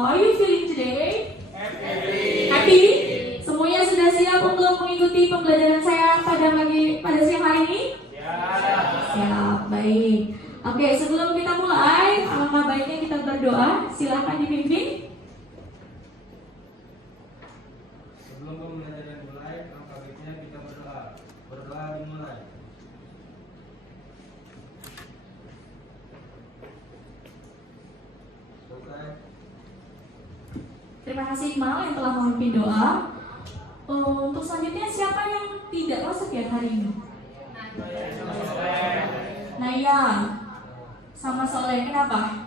How are you feeling today? Happy? Semuanya sudah siap untuk mengikuti pembelajaran saya pada siang hari ini? Siap, baik. Oke, sebelum kita mulai, alangkah baiknya kita berdoa. Silakan dipimpin. Sebelum pembelajaran mulai, alangkah baiknya kita berdoa. Berdoa dimulai. Selesai. Terima kasih Iqmal yang telah memimpin doa. Untuk selanjutnya siapa yang tidak masuk ya hari ini? Naya sama Soleh, kenapa?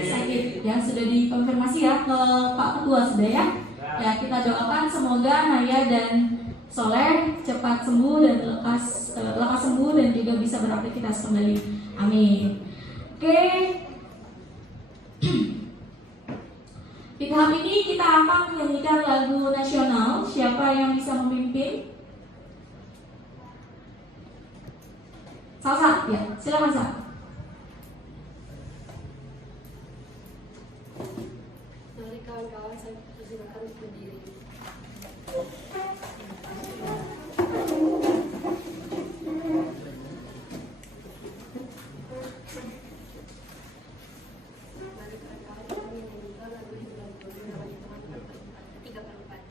Sakit. Ya, sudah dikonfirmasi ya ke Pak Ketua sudah ya. Ya, kita doakan semoga Naya dan Soleh cepat sembuh dan lekas sembuh dan juga bisa beraktivitas kembali. Amin. Oke. Di tahap ini kita akan menyanyikan lagu nasional. Siapa yang bisa memimpin? Salsa, ya, silakan Sa. Mari kawan-kawan, saya persilakan berdiri. Mari kawan-kawan, kami menyanyikan lagu Himpunan Guru namanya teman-teman 3/4.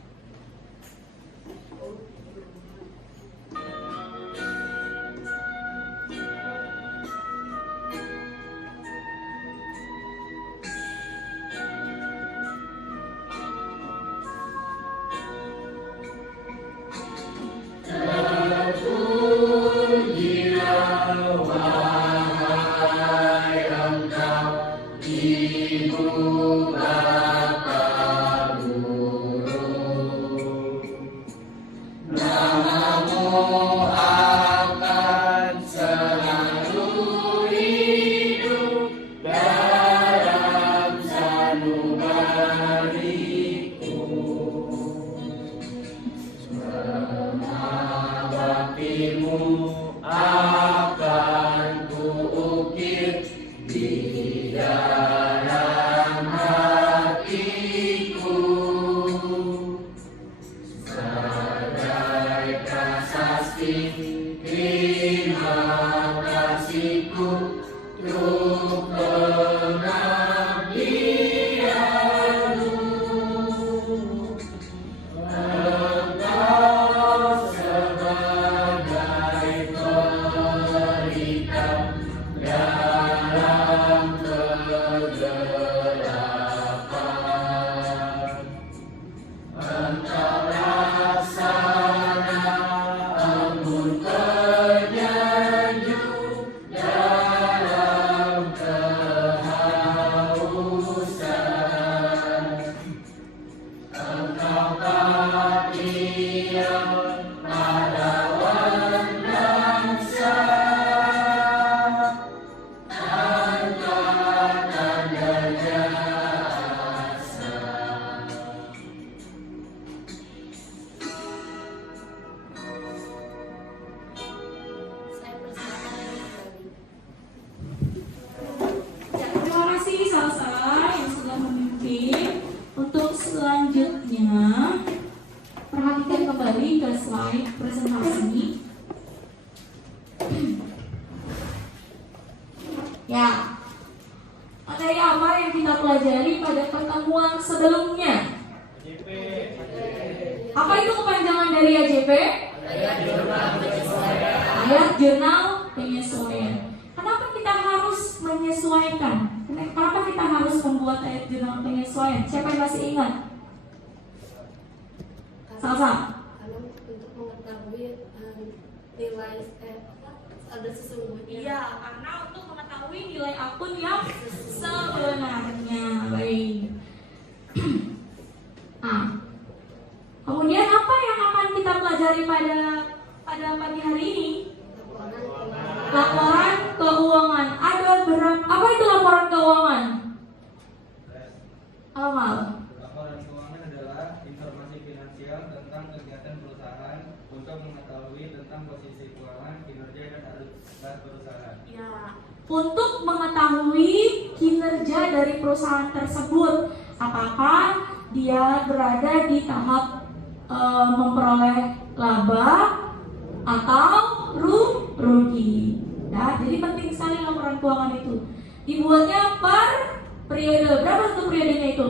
Ya, materi apa yang kita pelajari pada pertemuan sebelumnya? Apa itu kepanjangan dari AJP? Ayat jurnal penyesuaian. Kenapa kita harus menyesuaikan? Kenapa kita harus membuat ayat jurnal penyesuaian? Siapa yang masih ingat? Salsa. Karena untuk mengetahui nilai ada sesungguhnya. Iya, karena untuk mengetahui nilai akun yang sebenarnya. Baik. Kemudian apa yang akan kita pelajari pada pagi hari ini? Laporan keuangan. Ada berapa? Apa itu laporan keuangan? Amal. Laporan keuangan adalah informasi finansial tentang kegiatan perusahaan untuk mengetahui tentang posisi keuangan, kinerja dan arus perusahaan. Ya, untuk mengetahui kinerja dari perusahaan tersebut. apakah dia berada di tahap memperoleh laba atau rugi. Nah, jadi penting sekali laporan keuangan itu. Dibuatnya per periode. Berapa satu periodenya itu?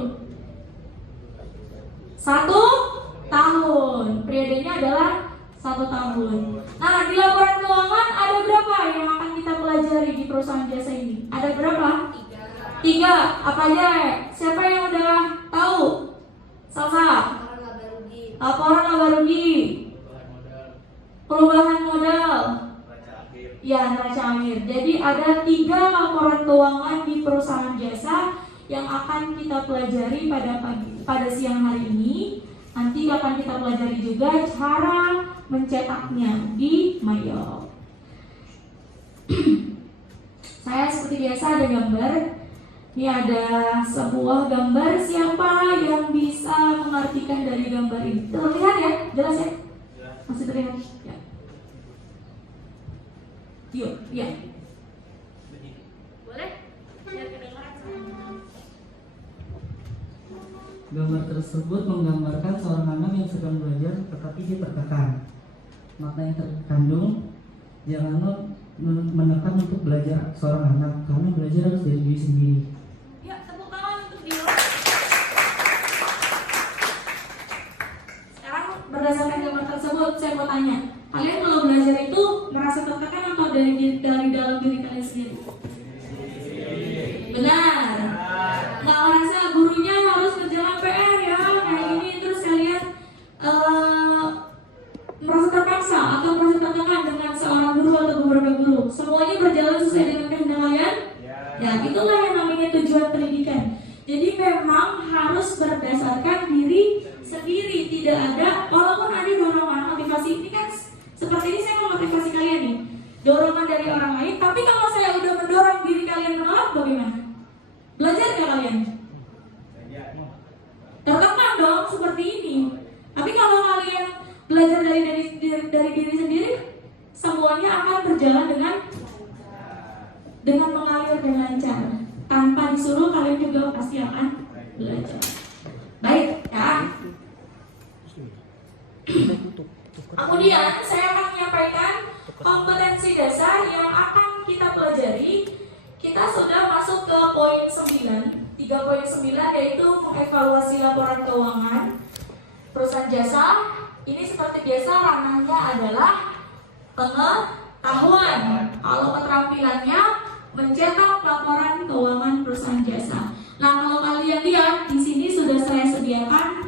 1 tahun. Periodenya adalah 1 tahun. Nah, di laporan keuangan ada berapa yang akan kita pelajari di perusahaan jasa ini? Ada berapa? 3. Apa aja? Siapa yang udah tahu? Salsa. Laporan laba rugi. Perubahan modal. Ya, neraca akhir. Jadi ada 3 laporan keuangan di perusahaan jasa yang akan kita pelajari pada siang hari ini. Nanti akan kita pelajari juga cara mencetaknya di Mayo. Saya seperti biasa ada gambar. Ini ada sebuah gambar. Siapa yang bisa mengartikan dari gambar ini? Terlihat ya? Jelas ya? Masih terlihat? Ya. Yuk, ya. Boleh? Biar kedengaran sama. Gambar tersebut menggambarkan seorang anak yang sedang belajar tetapi dia tertekan. Makna yang terkandung, janganlah menekan untuk belajar seorang anak, karena belajar harus dari diri sendiri. Ya, tepuk tangan untuk dia. Sekarang berdasarkan gambar tersebut, saya mau tanya, kalian kalau belajar itu merasa tertekan atau dari dalam diri kalian sendiri? Benar. Nggak merasa gurunya harus kerjakan PR ya, kayak gini, terus kalian merasa terpaksa atau merasa tertekan dengan seorang guru atau beberapa guru. Semuanya berjalan sesuai dengan kehendak kalian? Ya, itulah yang namanya tujuan pendidikan. Jadi memang harus berdasarkan diri sendiri, tidak ada, walaupun ada dorongan motivasi. Ini kan seperti ini saya mau motivasi kalian nih, dorongan dari orang lain. Tapi kalau saya udah mendorong diri kalian menolak, bagaimana? Belajar nggak kalian? Tertekan dong seperti ini. Tapi kalau kalian belajar dari diri sendiri, semuanya akan berjalan dengan mengalir dan lancar. Tanpa disuruh, kalian juga pasti akan belajar. Baik, ya. Kemudian saya akan menyampaikan kompetensi dasar yang akan kita pelajari. Kita sudah masuk ke poin 9. 3.9 yaitu mengevaluasi laporan keuangan perusahaan jasa. Ini seperti biasa ranahnya adalah pengetahuan. Kalau keterampilannya mencetak laporan keuangan perusahaan jasa. Nah, kalau kalian lihat di sini sudah saya sediakan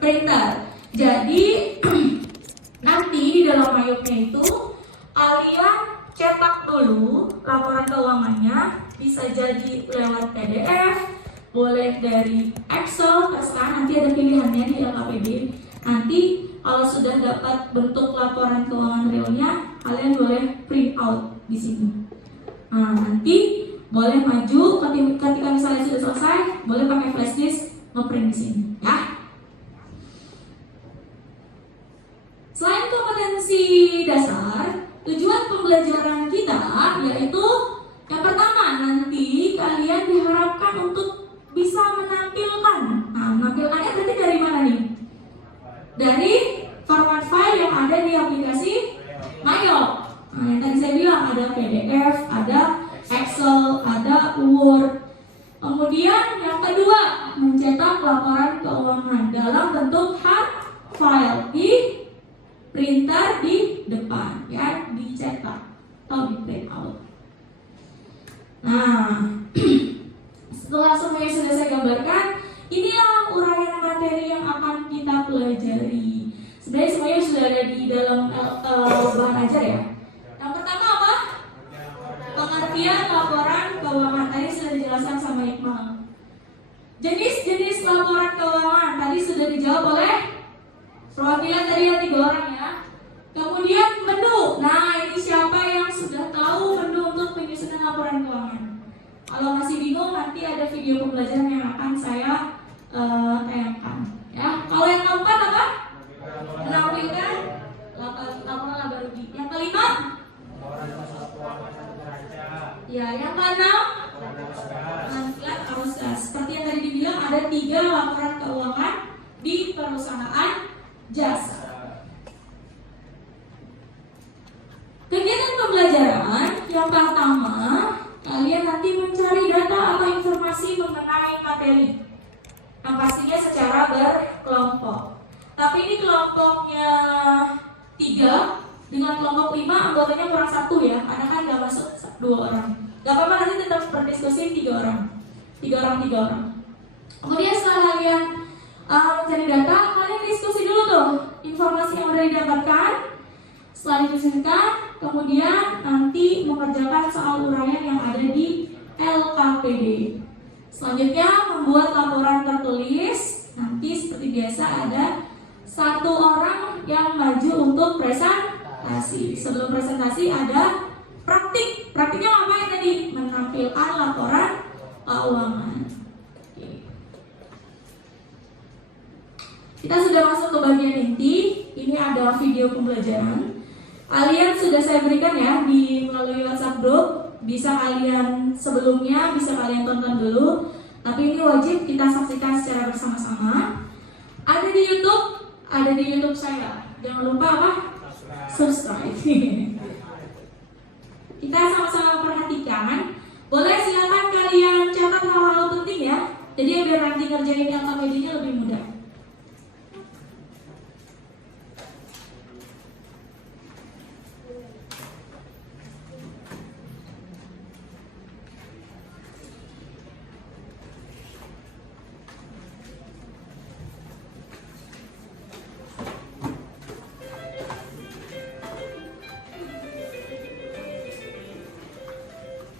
printer. Jadi nanti di dalam mayupnya itu kalian cetak dulu laporan keuangannya, bisa jadi lewat PDF, boleh dari Excel, terserah, nanti ada pilihannya di LKPD. Nanti kalau sudah dapat bentuk laporan keuangan realnya, kalian boleh print out di sini. Nah, nanti boleh maju ketika misalnya sudah selesai, boleh pakai flash disk ngeprint di sini, ya. Selain kompetensi dasar, tujuan pembelajaran kita yaitu yang pertama, nanti kalian diharapkan untuk bisa menampilkan. Nah, menampilkannya berarti dari mana nih? Dari format file yang ada di aplikasi Mayo. Nah, yang tadi saya bilang ada PDF, ada Excel, ada Word. Kemudian yang kedua, mencetak laporan keuangan dalam bentuk hard file di printer di depan, ya, dicetak atau di print out. Nah, setelah semuanya sudah saya gambarkan, inilah uraian materi yang akan kita pelajari. Sebenarnya semuanya sudah ada di dalam bahan ajar ya. Yang pertama apa? Pengertian laporan keuangan. Tadi sudah dijelaskan sama Iqmal. Jenis-jenis laporan keuangan tadi sudah dijawab oleh perwakilan tadi yang 3 orang ya. Kemudian menu. Nah, ini siapa yang sudah tahu menu untuk penyusunan laporan keuangan? Kalau masih bingung, nanti ada video pembelajaran yang akan saya tayangkan. Ya. Kalau yang keempat apa? Menampilkan laporan laba rugi. Yang kelima? Ya, yang keenam? Penampilan arus gas. Seperti yang tadi dibilang ada 3 laporan keuangan di perusahaan jasa. Kegiatan pembelajaran yang pertama, kalian nanti mencari data atau informasi mengenai materi. Yang pastinya secara berkelompok. Tapi ini kelompoknya 3 dengan kelompok 5 anggotanya kurang 1 ya, karena kan nggak masuk 2 orang. Gak apa-apa, nanti tetap berdiskusi 3 orang. 3 orang. Kemudian setelah kalian mencari data, kalian diskusi dulu tuh informasi yang udah didapatkan. Setelah didiskusikan, kemudian nanti mengerjakan soal uraian yang ada di LKPD. Selanjutnya membuat laporan tertulis. Nanti seperti biasa ada 1 orang yang maju untuk presentasi. Sebelum presentasi ada praktik. Praktiknya ngapain tadi? Menampilkan laporan keuangan. Oke. Kita sudah masuk ke bagian inti. Ini ada video pembelajaran. Kalian sudah saya berikan ya di melalui WhatsApp group. Bisa kalian sebelumnya, bisa kalian tonton dulu. Tapi ini wajib kita saksikan secara bersama-sama. Ada di YouTube saya. Jangan lupa apa? Subscribe. Kita sama-sama perhatikan. Boleh silakan kalian catat hal-hal penting ya. Jadi biar nanti ngerjain LKPD-nya lebih mudah.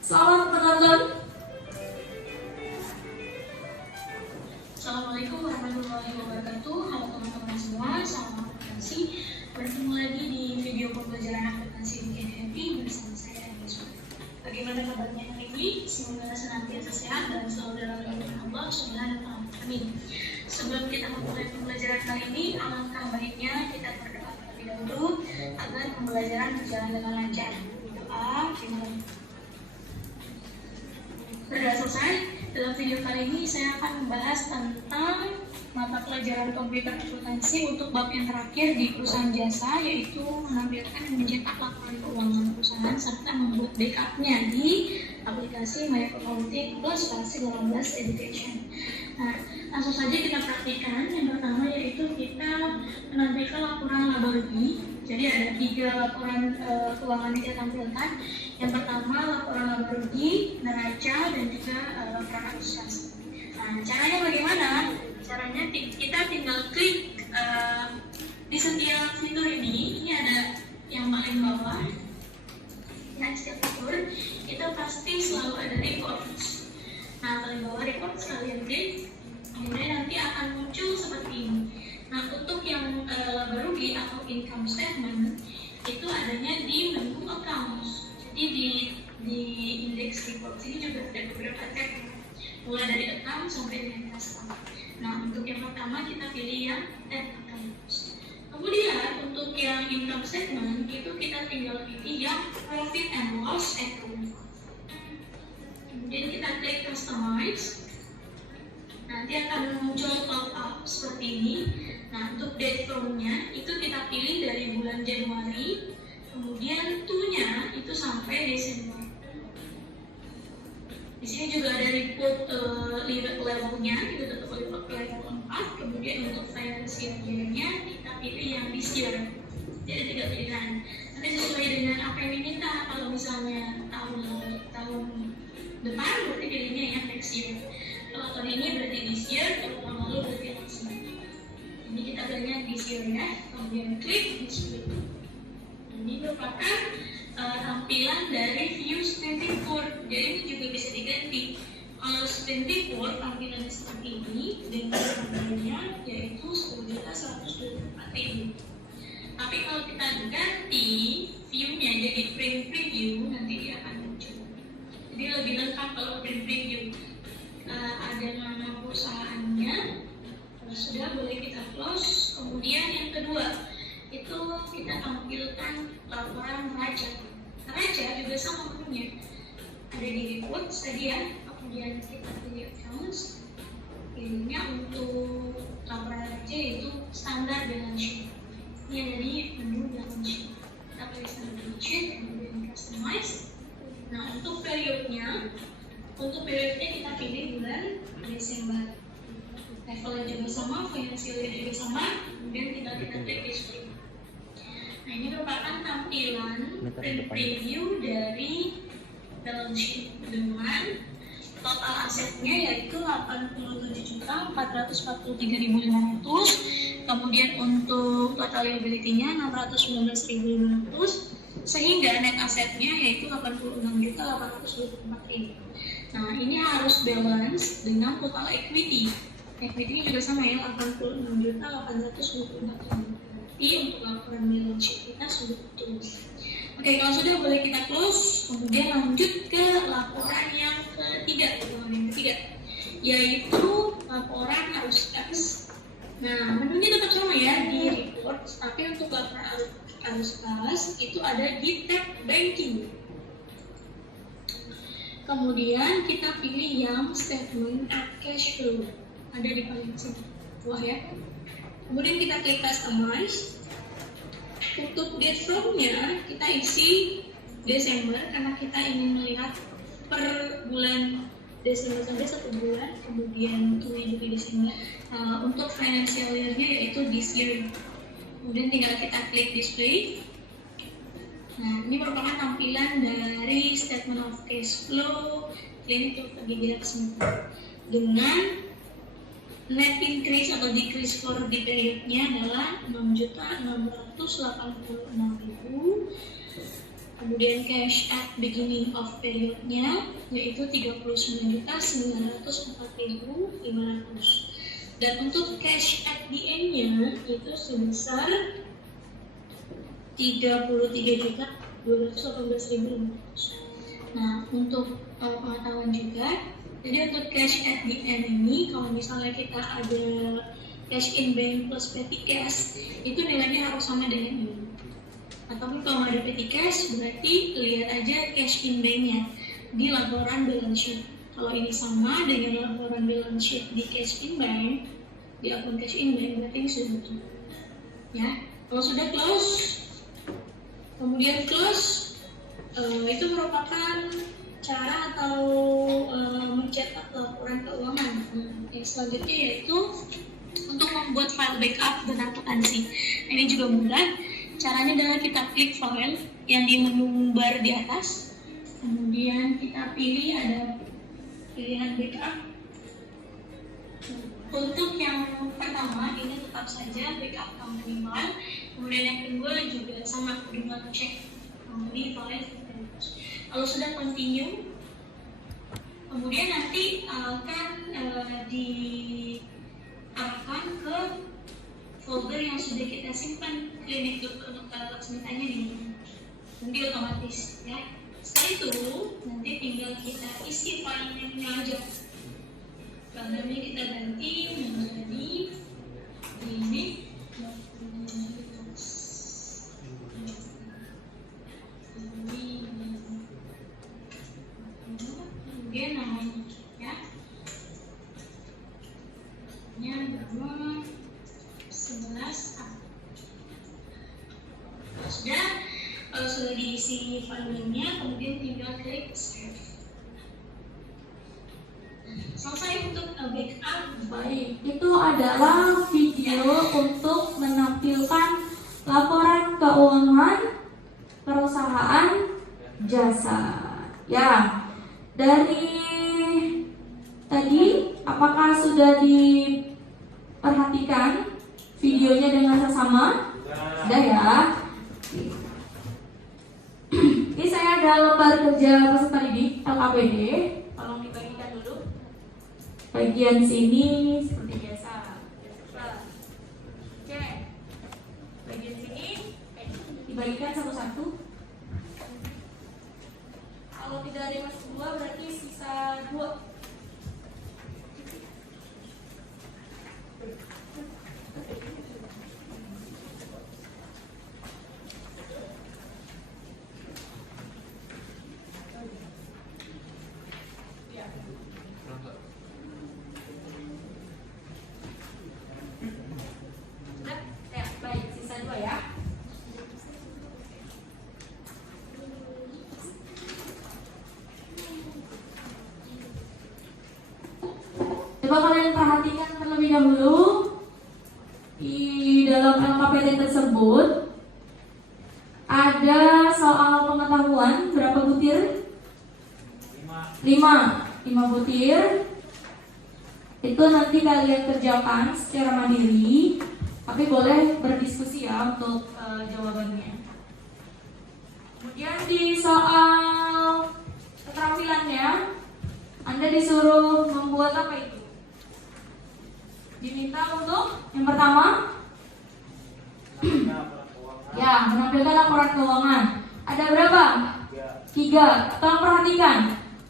Selamat menonton. Assalamualaikum warahmatullahi wabarakatuh. Halo teman-teman semua, salam akuntansi. Bertemu lagi di video pembelajaran akuntansi Bikin Happy bersama saya Aniswa. Bagaimana kabarnya hari ini? Semoga senantiasa sehat dan selalu dalam lindungan Allah Subhanahu wa Ta'ala. Amin. Sebelum kita memulai pembelajaran kali ini, alangkah baiknya kita berdoa terlebih dahulu agar pembelajaran berjalan dengan lancar. Doa dimulai. Sudah selesai. Dalam video kali ini saya akan membahas tentang mata pelajaran komputer akuntansi untuk bab yang terakhir di perusahaan jasa, yaitu menampilkan dan mencetak laporan keuangan perusahaan serta membuat backupnya di aplikasi My Accounting Plus versi 18 Education. Nah, langsung saja kita praktikan. Yang pertama yaitu kita menampilkan laporan laba rugi. Jadi ada 3 laporan keuangan yang kita tampilkan. Yang pertama laporan laba rugi, neraca, dan juga laporan administrasi. Nah, caranya bagaimana? Caranya kita tinggal klik di setiap fitur ini ada yang paling bawah. Nah, setiap fitur itu pasti selalu ada reports. Nah, paling bawah reports kalian klik, kemudian nanti akan muncul seperti ini. Nah, untuk yang laba rugi atau income statement itu adanya di menu accounts. Jadi di index report ini juga ada beberapa tab, mulai dari account sampai dengan custom. Nah, untuk yang pertama kita pilih yang tab accounts. Kemudian untuk yang income statement itu kita tinggal pilih yang profit and loss account. Kemudian kita klik customize. Nanti akan muncul pop up seperti ini. Nah, untuk date from-nya itu kita pilih dari bulan Januari, kemudian to-nya itu sampai Desember. Di sini juga ada report levelnya, itu tetap level 4. Kemudian untuk financial year-nya kita pilih yang this year. Jadi 3 pilihan. Nanti sesuai dengan apa yang diminta. Kalau misalnya tahun depan berarti pilihnya yang next year. Kalau tahun ini berarti this year, kalau tahun lalu berarti last year. Ini kita pilihnya this year ya. Kemudian klik display. Ini merupakan tampilan dari view 24. Jadi ini juga bisa diganti. Kalau 24 tampilannya seperti ini dengan harganya yaitu 1.124.000. Tapi kalau kita ganti view-nya jadi print preview, nanti dia akan muncul. Jadi lebih lengkap kalau print preview. Ada nama perusahaannya, sudah boleh kita close. Kemudian yang kedua itu kita tampilkan laporan neraca. Neraca juga sama menunya, ada di reports tadi ya. Kemudian kita pilih accounts, Pilihnya untuk laporan aja yaitu standar balance sheet. Ini yang tadi menu balance sheet. Kita pilih standar balance sheet, kemudian customize. Nah, untuk periodnya kita pilih bulan Desember. Levelnya juga sama, financialnya juga sama, kemudian tinggal kita klik display. Nah, ini merupakan tampilan preview dari balance sheet dengan total asetnya yaitu 87.443.500, kemudian untuk total liability-nya 619.500, sehingga net asetnya yaitu 86.824.000. Nah, ini harus balance dengan total equity. Equity juga sama ya, 86.824.000. Berarti untuk laporan balance sheet kita sudah betul. Oke, kalau sudah boleh kita close, kemudian lanjut ke laporan yang ketiga, yaitu laporan arus kas. Nah, menunya tetap sama ya di report, tapi untuk laporan arus kas itu ada di tab banking. Kemudian kita pilih yang statement at cash flow, ada di paling bawah ya. Kemudian kita klik customize. Untuk date from-nya kita isi Desember karena kita ingin melihat per bulan Desember saja 1 bulan, kemudian untuk juga Desember. Untuk financial year-nya yaitu this year. Kemudian tinggal kita klik display. Nah, ini merupakan tampilan dari statement of cash flow Clinic Dr. Gigi Laksmita dengan net increase atau decrease for di periodnya adalah 6.686.000. Kemudian cash at beginning of periodnya yaitu 39.904.500. Dan untuk cash at the end-nya itu sebesar 33.218.500. Nah, untuk pengetahuan juga, jadi untuk cash at the end ini, kalau misalnya kita ada cash in bank plus petty cash, itu nilainya harus sama dengan ini. Ataupun kalau ada petty cash, berarti lihat aja cash in banknya di laporan balance sheet. Kalau ini sama dengan laporan balance sheet di cash in bank, di akun cash in bank, berarti ini sudah betul. Ya, kalau sudah close, kemudian close, itu merupakan cara atau mencetak laporan keuangan. Yang selanjutnya yaitu untuk membuat file backup dan akuntansi. Ini juga mudah. Caranya adalah kita klik file yang di menu bar di atas, kemudian kita pilih ada pilihan backup. Untuk yang pertama ini tetap saja backup company file, kemudian yang kedua juga sama, do not check company file. Kalau sudah continue, kemudian nanti akan diarahkan ke folder yang sudah kita simpan Klinik Dr. Laksmitanya nih, nanti otomatis ya. Setelah itu nanti tinggal kita isi file name-nya aja. File name-nya kita ganti menjadi ini. Kemudian namanya ya, nama 11A. Sudah diisi filenya, kemudian tinggal klik save. Selesai untuk backup. Baik, itu adalah video untuk menampilkan laporan keuangan perusahaan jasa. Ya, dari tadi apakah sudah diperhatikan videonya dengan seksama? Sudah ya. Ini saya ada lembar kerja peserta didik LKPD. Tolong dibagikan dulu. Bagian sini seperti biasa. Cek. Bagian sini dibagikan satu-satu. Kalau tidak ada yang masuk 2 berarti sisa 2. terlebih dahulu di dalam LKPD tersebut ada soal pengetahuan berapa butir? 5 butir. Itu nanti kalian kerjakan secara mandiri, tapi boleh berdiskusi ya untuk jawabannya. Kemudian di soal keterampilannya, Anda disuruh membuat apa itu? Diminta untuk yang pertama ya, menampilkan laporan keuangan. Ada berapa? 3. Tolong perhatikan,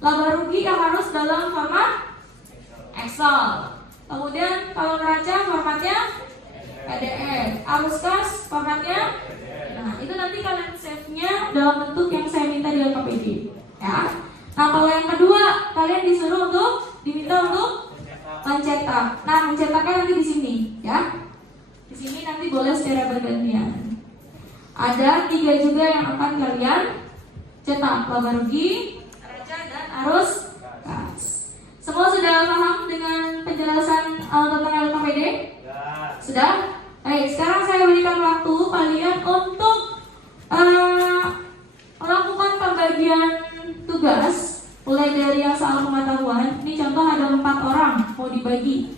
laba rugi yang harus dalam format Excel. Kemudian kalau neraca formatnya PDF, arus kas formatnya. Nah, itu nanti kalian save-nya dalam bentuk yang saya minta di LKPD, ya. Nah, kalau yang kedua, kalian disuruh diminta untuk mencetak. Nah, mencetaknya nanti di sini, ya. Di sini nanti boleh secara bergantian. Ada 3 juga yang akan kalian cetak, laba rugi, neraca, dan arus kas. Semua sudah paham dengan penjelasan tentang LKPD? Sudah? Baik, sekarang saya berikan waktu kalian untuk melakukan pembagian tugas. Mulai dari yang soal pengetahuan. Ini contoh ada 4 orang mau dibagi.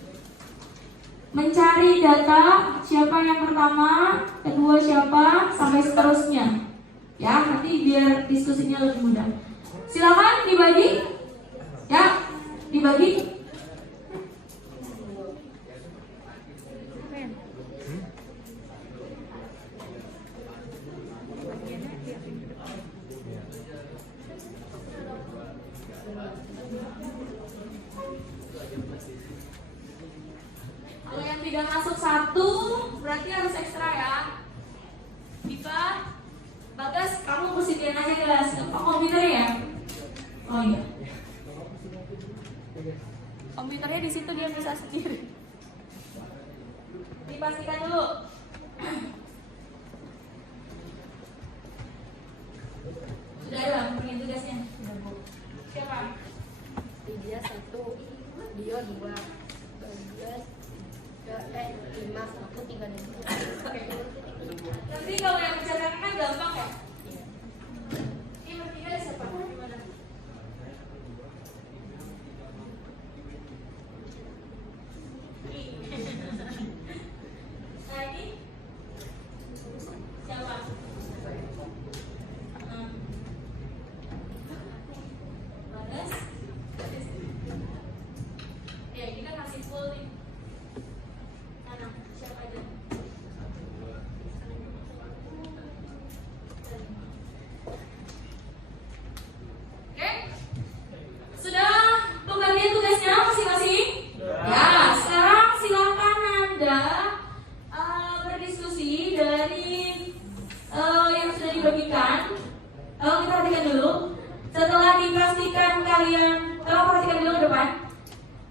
Mencari data siapa yang pertama, kedua siapa, sampai seterusnya. Ya, nanti biar diskusinya lebih mudah. Silakan dibagi. Ya, dibagi. Kalau yang tidak masuk 1 berarti harus ekstra ya. Diva, Bagas, kamu kesediaan aja kelas. Pak komputer ya? Oh iya. Komputernya di situ, dia bisa sendiri. Dipastikan dulu. Sudah ada pemberian tugasnya. Siapa? Dia 1, dia 2, Bagas 5, aku 3 dan 2. Nanti kalau yang mencatatkan kan gampang ya. Ini bertiga siapa? Gimana? Nah ini siapa? Bagas. Ya kita kasih full nih. Mana? Siapa aja? Oke? Sudah pembagian tugasnya masing-masing? Ya, sekarang silakan Anda berdiskusi dari yang sudah dibagikan. Kita perhatikan dulu. Setelah dipastikan kalian, tolong perhatikan dulu ke depan.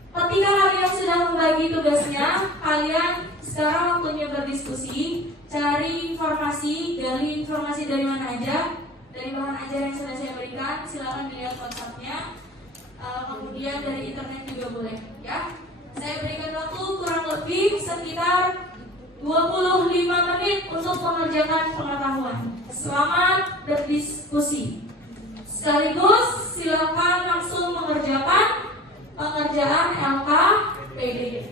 Ketika kalian sudah membagi tugasnya, kalian sekarang waktunya berdiskusi, cari informasi, gali informasi dari mana aja, dari bahan ajar yang sudah saya berikan. Silakan dilihat WhatsApp-nya. Kemudian dari internet juga boleh, ya. Saya berikan waktu kurang lebih sekitar 25 menit untuk mengerjakan pengetahuan. Selamat berdiskusi. Sekaligus silakan langsung mengerjakan pengerjaan LKPD.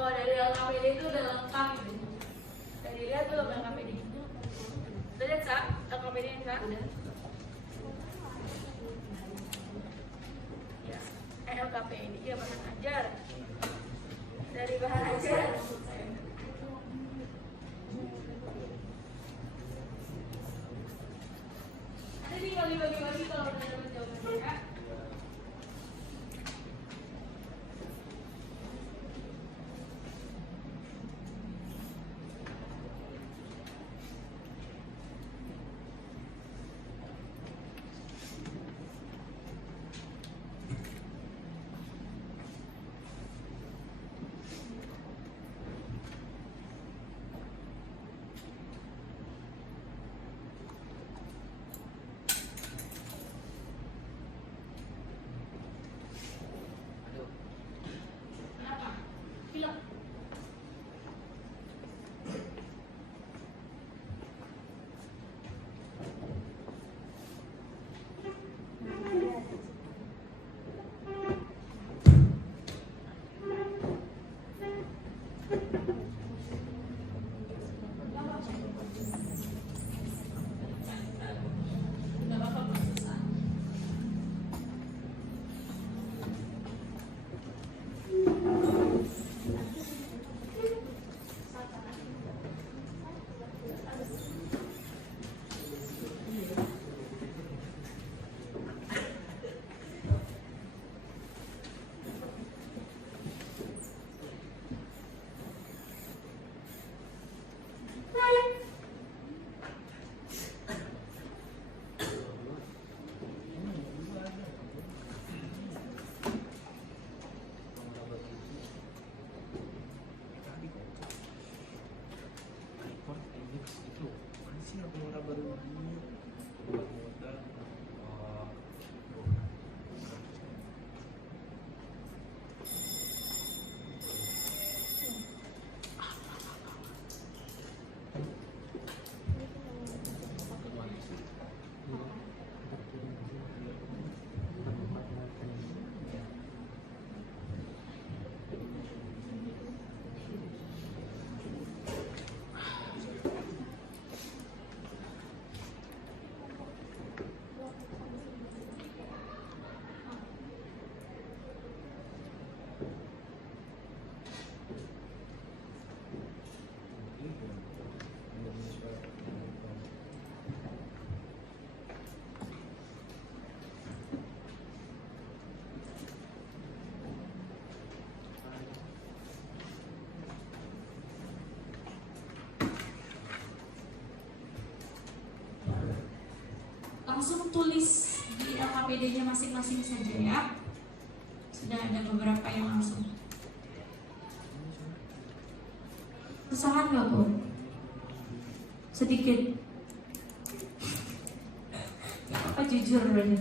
Dari LKPD itu udah lengkap gitu. Udah dilihat belum LKPD? Udah lihat Sa? LKPD-nya Sa? Udah. Ya, LKPD ya bahan ajar. Dari bahan ajar. Ada tinggal dibagi-bagi kalau udah dapat jawabannya ya. tulis di LKPD-nya masing-masing saja ya. Sudah ada beberapa yang langsung. Kesusahan nggak Bu? Sedikit. Apa jujur berarti?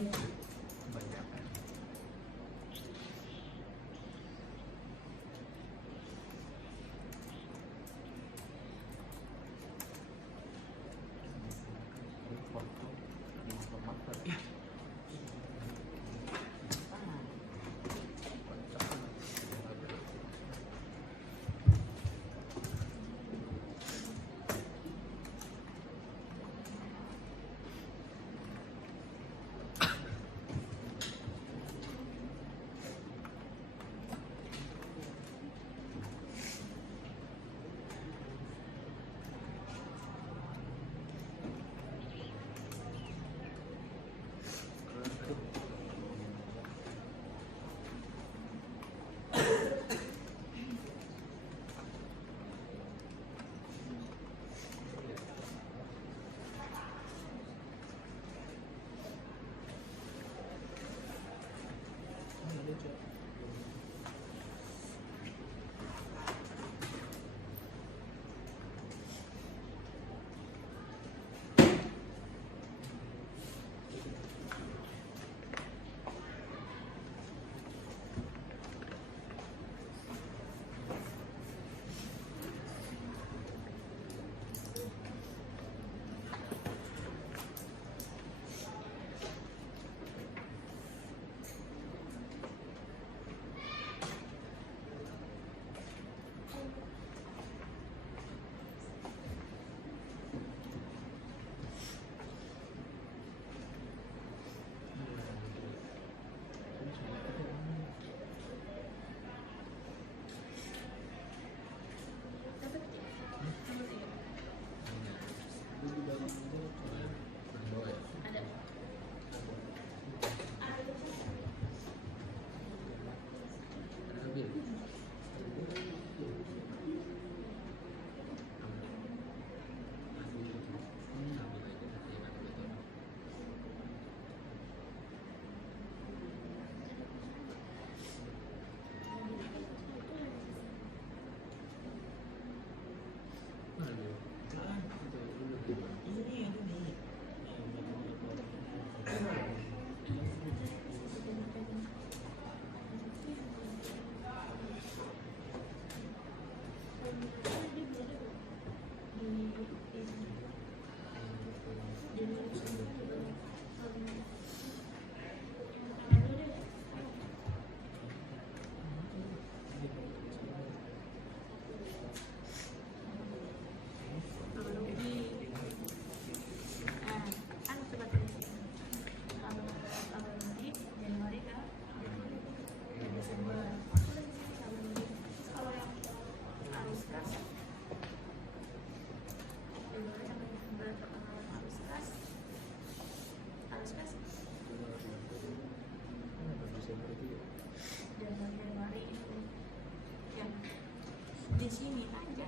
Di sini aja.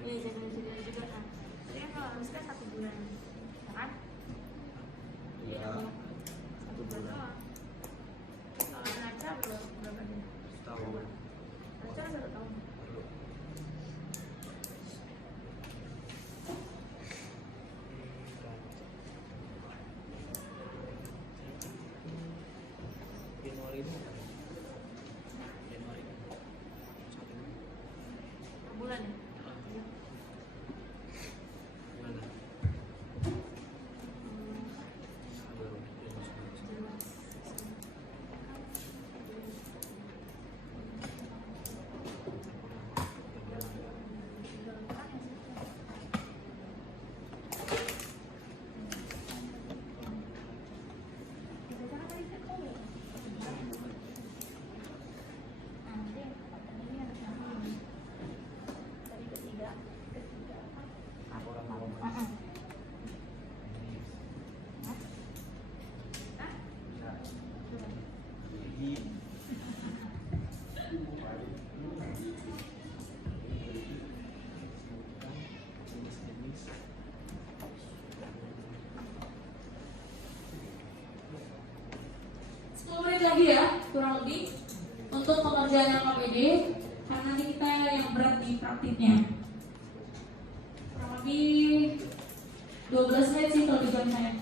Iya, Januari juga kan. Tapi kan kalau harus kan 1 bulan, ya kan? Iya. 1 bulan doang. Kalau Naca berapa dia? Setahun. Naca kan 1 tahun. Januari ini Januari Bulan ya? mana? Januari. menit lagi ya, kurang lebih, untuk pengerjaan LKPD, karena nanti kita yang berat di praktiknya. Kurang lebih 12 menit sih kalau di jam saya.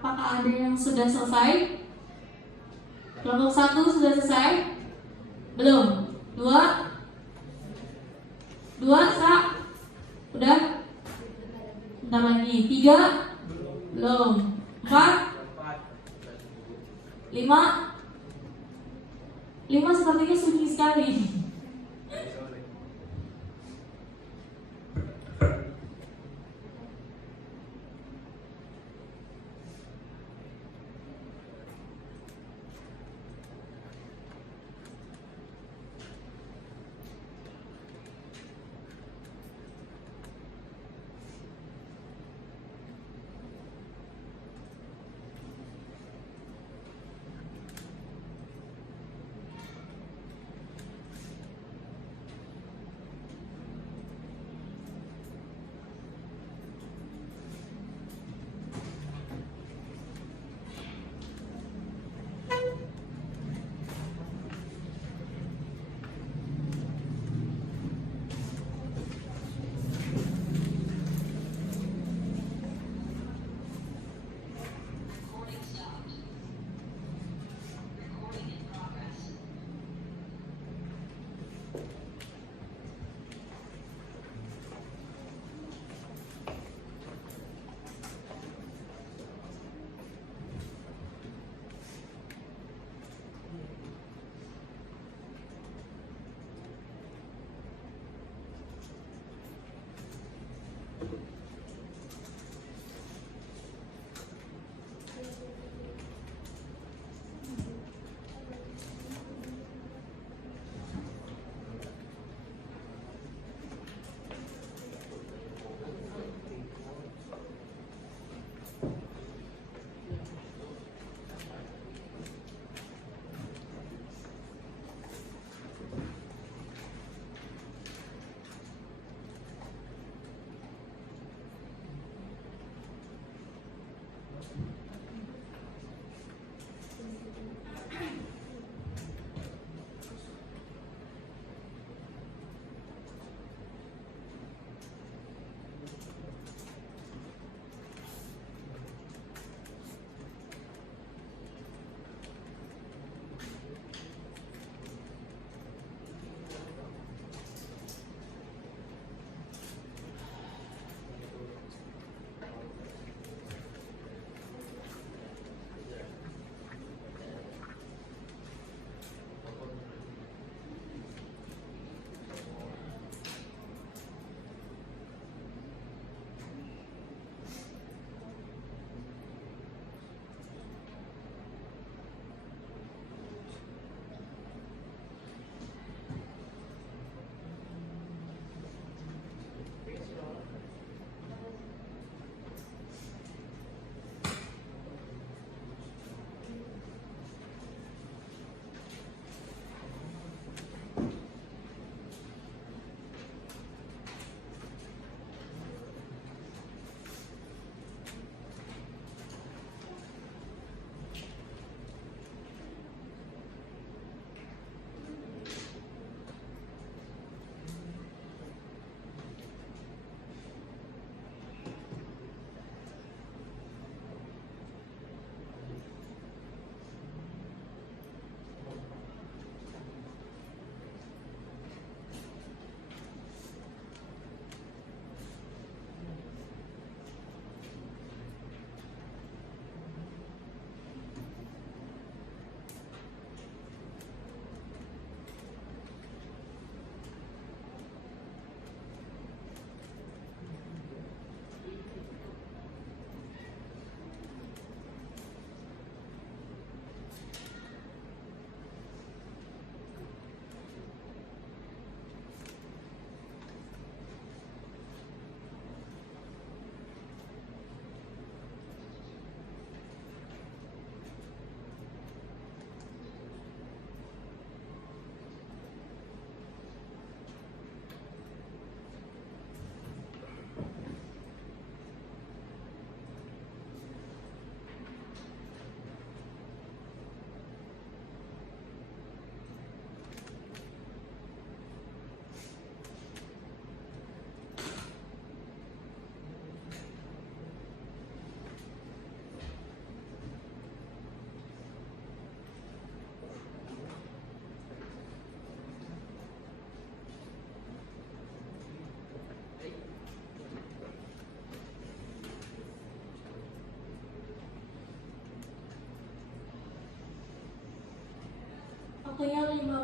Apakah ada yang sudah selesai? Kelompok 1 sudah selesai? Belum? 2? 2, Kak? Udah? Bentar lagi. 3? Belum. 4? 5? 5 sepertinya sunyi sekali.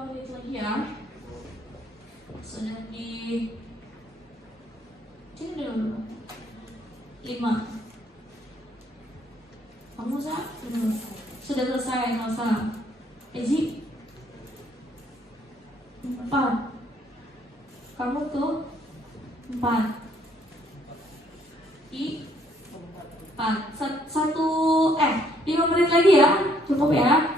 menit lagi ya. Sudah di sini dulu 5. Kamu sudah selesai Nosa. Eji 4. Kamu tuh 4. I 4. 5 menit lagi ya. Cukup ya.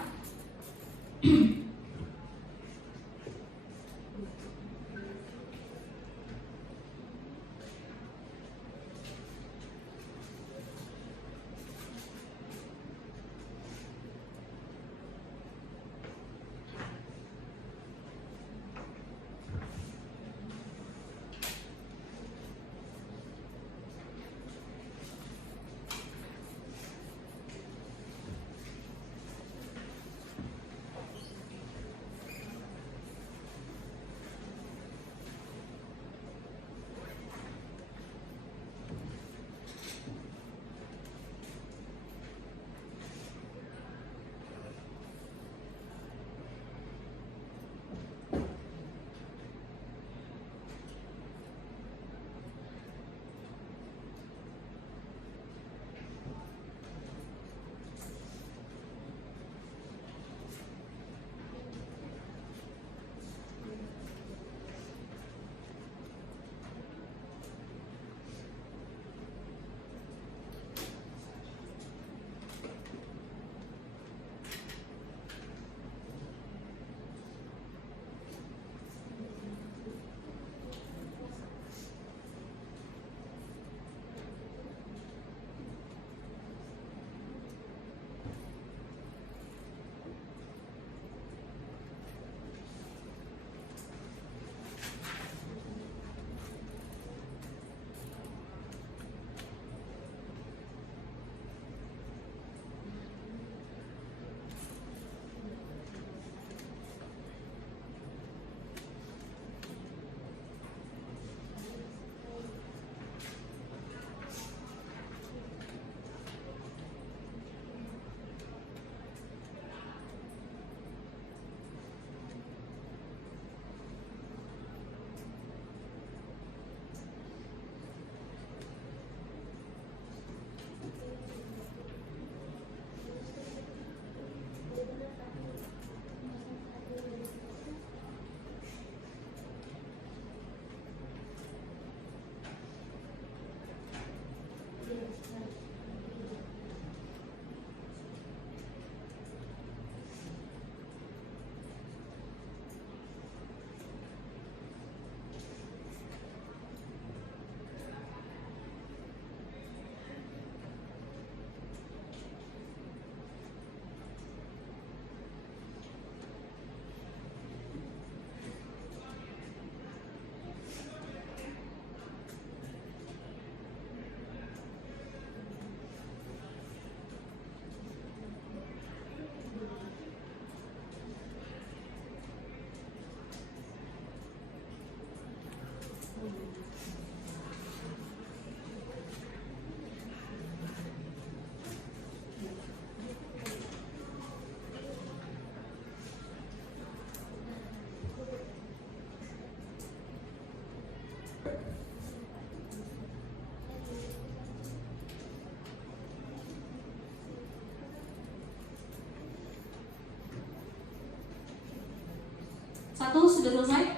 Satu sudah selesai?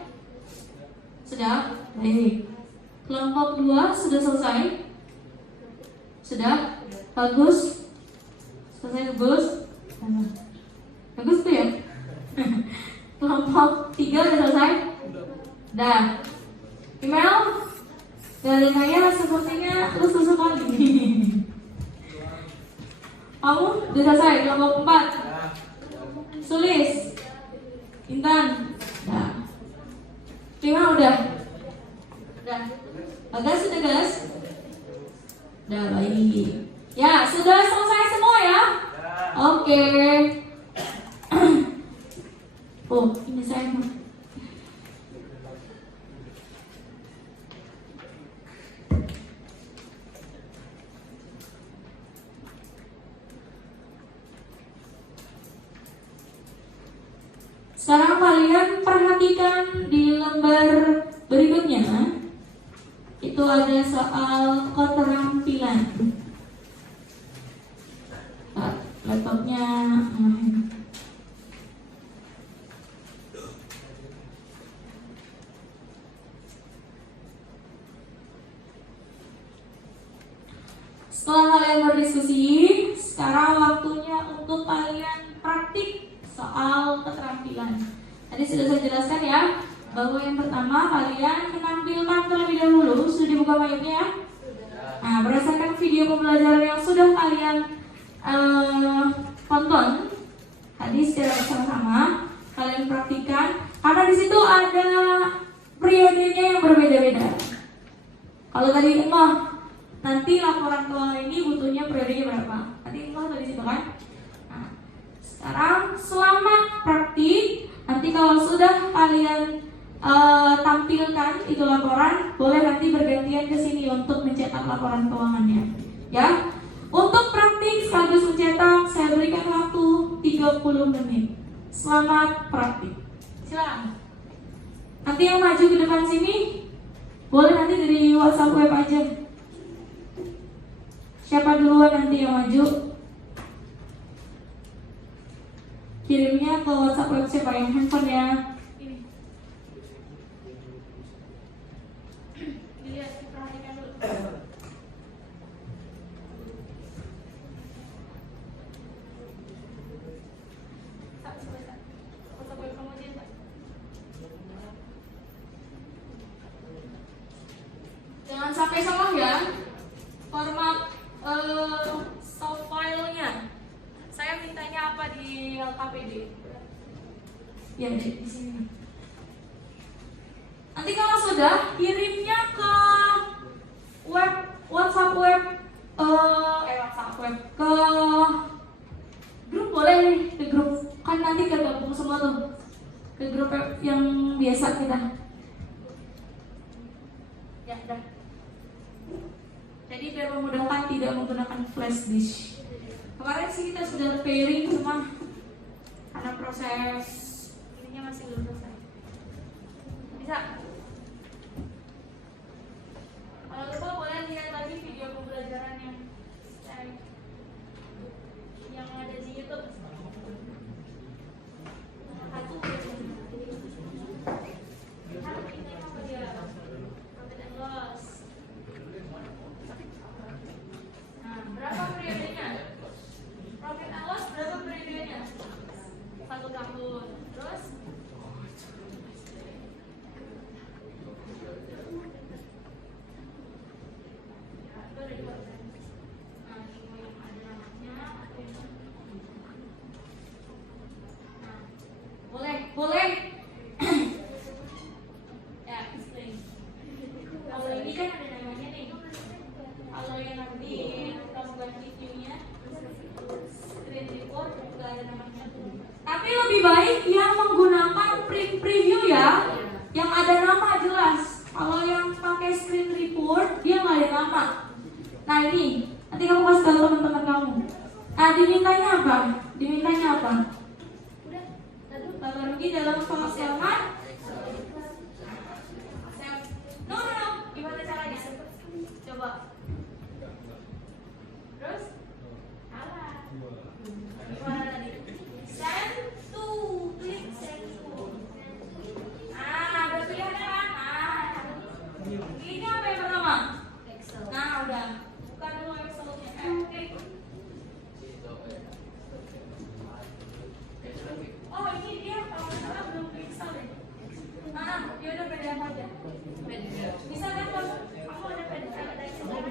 Sudah? Baik. Kelompok 2 sudah selesai? Sudah? Bagus? Selesai bagus? Bagus tuh ya? Kelompok 3 sudah selesai? Dah. Email? Dari Naya sepertinya lu susuk lagi. Kamu sudah selesai? Kelompok 4 Sulis? Intan? Nah, Prima udah? Udah? Bagas sudah gas? Udah, baik. Ya, sudah selesai semua ya? Oke. Oh, ini saya mau. Sekarang kalian perhatikan di lembar berikutnya. Itu ada soal keterampilan. Laptopnya setelah kalian berdiskusi, sekarang waktunya untuk kalian praktik soal keterampilan. Tadi sudah saya jelaskan ya, bahwa yang pertama kalian menampilkan terlebih dahulu. Sudah dibuka mic-nya ya? Nah, berdasarkan video pembelajaran yang sudah kalian tonton tadi secara bersama-sama, kalian praktikan karena di situ ada periodenya yang berbeda-beda. Kalau tadi nanti laporan keuangan ini butuhnya periodenya berapa? Nanti tadi situ kan? Nah, sekarang selama praktik, nanti kalau sudah kalian tampilkan itu laporan, boleh nanti bergantian ke sini untuk mencetak laporan keuangannya. Ya, untuk praktik sekaligus mencetak, saya berikan waktu 30 menit. Selamat praktik. Silakan. Nanti yang maju ke depan sini, boleh nanti dari WhatsApp web aja. Siapa duluan nanti yang maju? Kirimnya ke WhatsApp web siapa yang handphone ya? Ini. Dilihat, perhatikan dulu. WhatsApp web kamu aja, Pak. Jangan sampai salah ya. Format soft file-nya. Saya mintanya apa di LKPD? Ya, di sini. Nanti kalau sudah, kirimnya ke web WhatsApp web WhatsApp web ke grup, boleh nih, ke grup. Kan nanti tergabung semua tuh. Ke grup yang biasa kita. Ya, udah. Jadi biar memudahkan tidak menggunakan flash disk. Kemarin sih kita sudah pairing semua karena proses ininya masih belum selesai. Bisa? Kalau lupa boleh lihat lagi video pembelajaran yang ada di YouTube. Berapa periodenya? Profit and loss berapa periodenya? 1 tahun. Terus itu ada 2 kan? Nah, ini yang ada namanya. Nah, boleh. Ya, explain. Kalau ini kan ada namanya nih. Kalau yang nanti kamu ganti view-nya screen report juga ada namanya. Tapi lebih baik yang menggunakan print preview ya, yang ada nama jelas. Kalau yang pakai screen report dia nggak ada nama. Nah ini nanti kamu kasih tahu teman-teman kamu. Nah dimintanya apa? Udah, Bapak Rugi dalam pengalaman. No, gimana caranya? Coba. Terus? Salah. Gimana tadi? Send to, klik send to. Udah pilihan kan? Ini apa yang pertama? Excel. Nah, udah. Buka dulu Excel-nya. Klik. Oh, ini dia kalau nggak salah belum install deh. Ya udah PDF aja. Bisa kan, Bos? Kamu ada PDF ada Excel kan?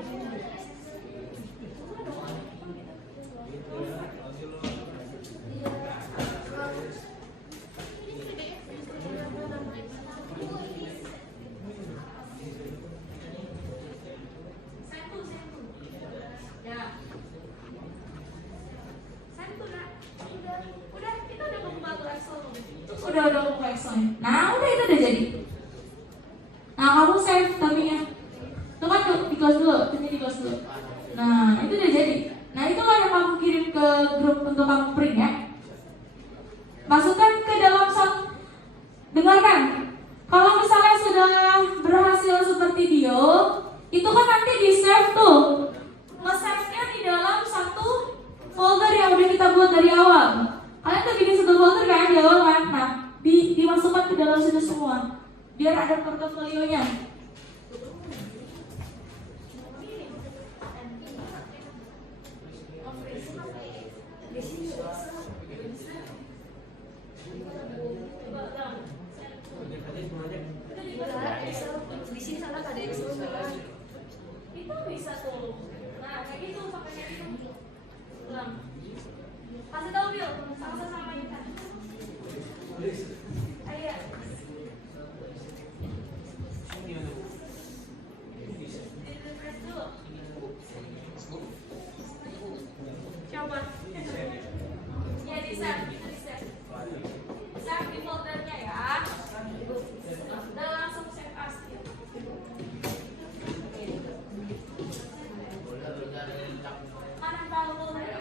Udah buka Excel-nya. Nah, udah itu udah jadi. Nah, kamu save tabinya. Tuh kan di close dulu, ini di close dulu. Nah, itu udah jadi. Nah, itulah yang kamu kirim ke grup untuk kamu print ya. Masukkan ke dalam sudah berhasil seperti Dio, itu kan nanti di save tuh. Nge-save-nya di dalam satu folder yang udah kita buat dari awal. Kalian tuh bikin satu folder kan di awal kan? Nah, dimasukkan ke dalam situ semua, biar ada portofolionya. Di sini sana ada yang semua. Itu bisa tuh. Nah, kayak gitu pakai kayak gitu. Ulang. Kasih tahu Bill, sama-sama kita. Ayo. Refresh dulu. Coba. Ya di save, di save. Save di foldernya ya. Dan langsung save as. Mana tahu foldernya?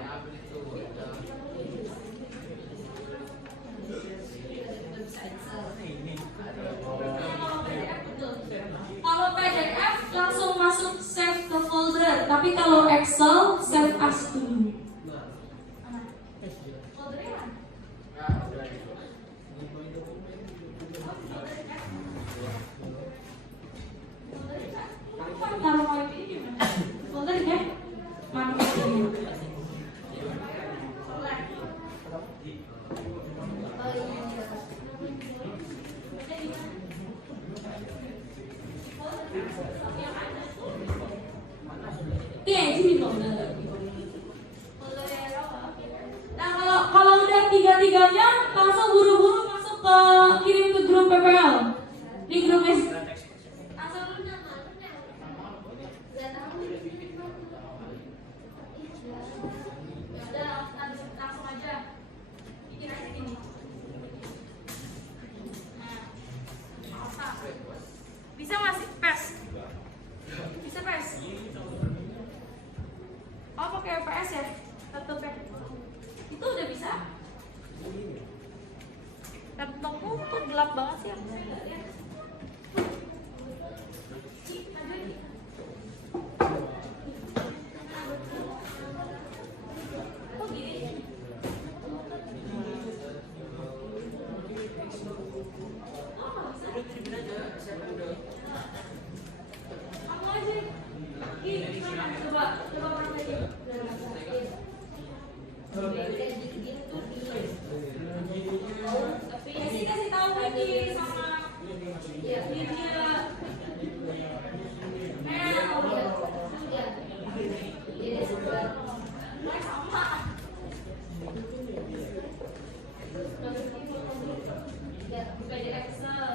Kalau PDF langsung masuk save ke folder, tapi kalau Excel save as dulu. Foldernya mana? Taruh file ini gimana? Foldernya mana foldernya? Nah, kalau udah tiga-tiganya langsung buru-buru masuk ke kirim ke grup PPL. Di grup langsung langsung aja bikin aja gini. Nah, bisa masih pes. Bisa pes. Oh, pakai PS ya? Laptopnya. Itu udah bisa? Laptopmu tuh gelap banget sih. Oh, gini. Oh, bisa. Aku aja. Gini, gimana? Coba praktekin. Kasih tahu lagi sama dia. Sama. Buka di Excel.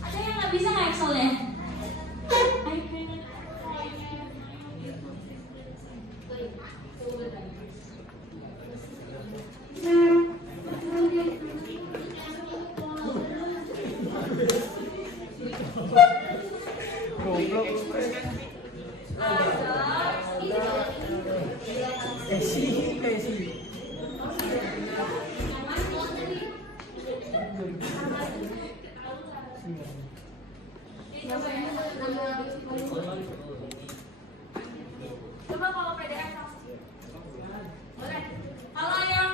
Ada yang nggak bisa nggak Excelnya? Coba kalau PDF langsung. Boleh. Kalau yang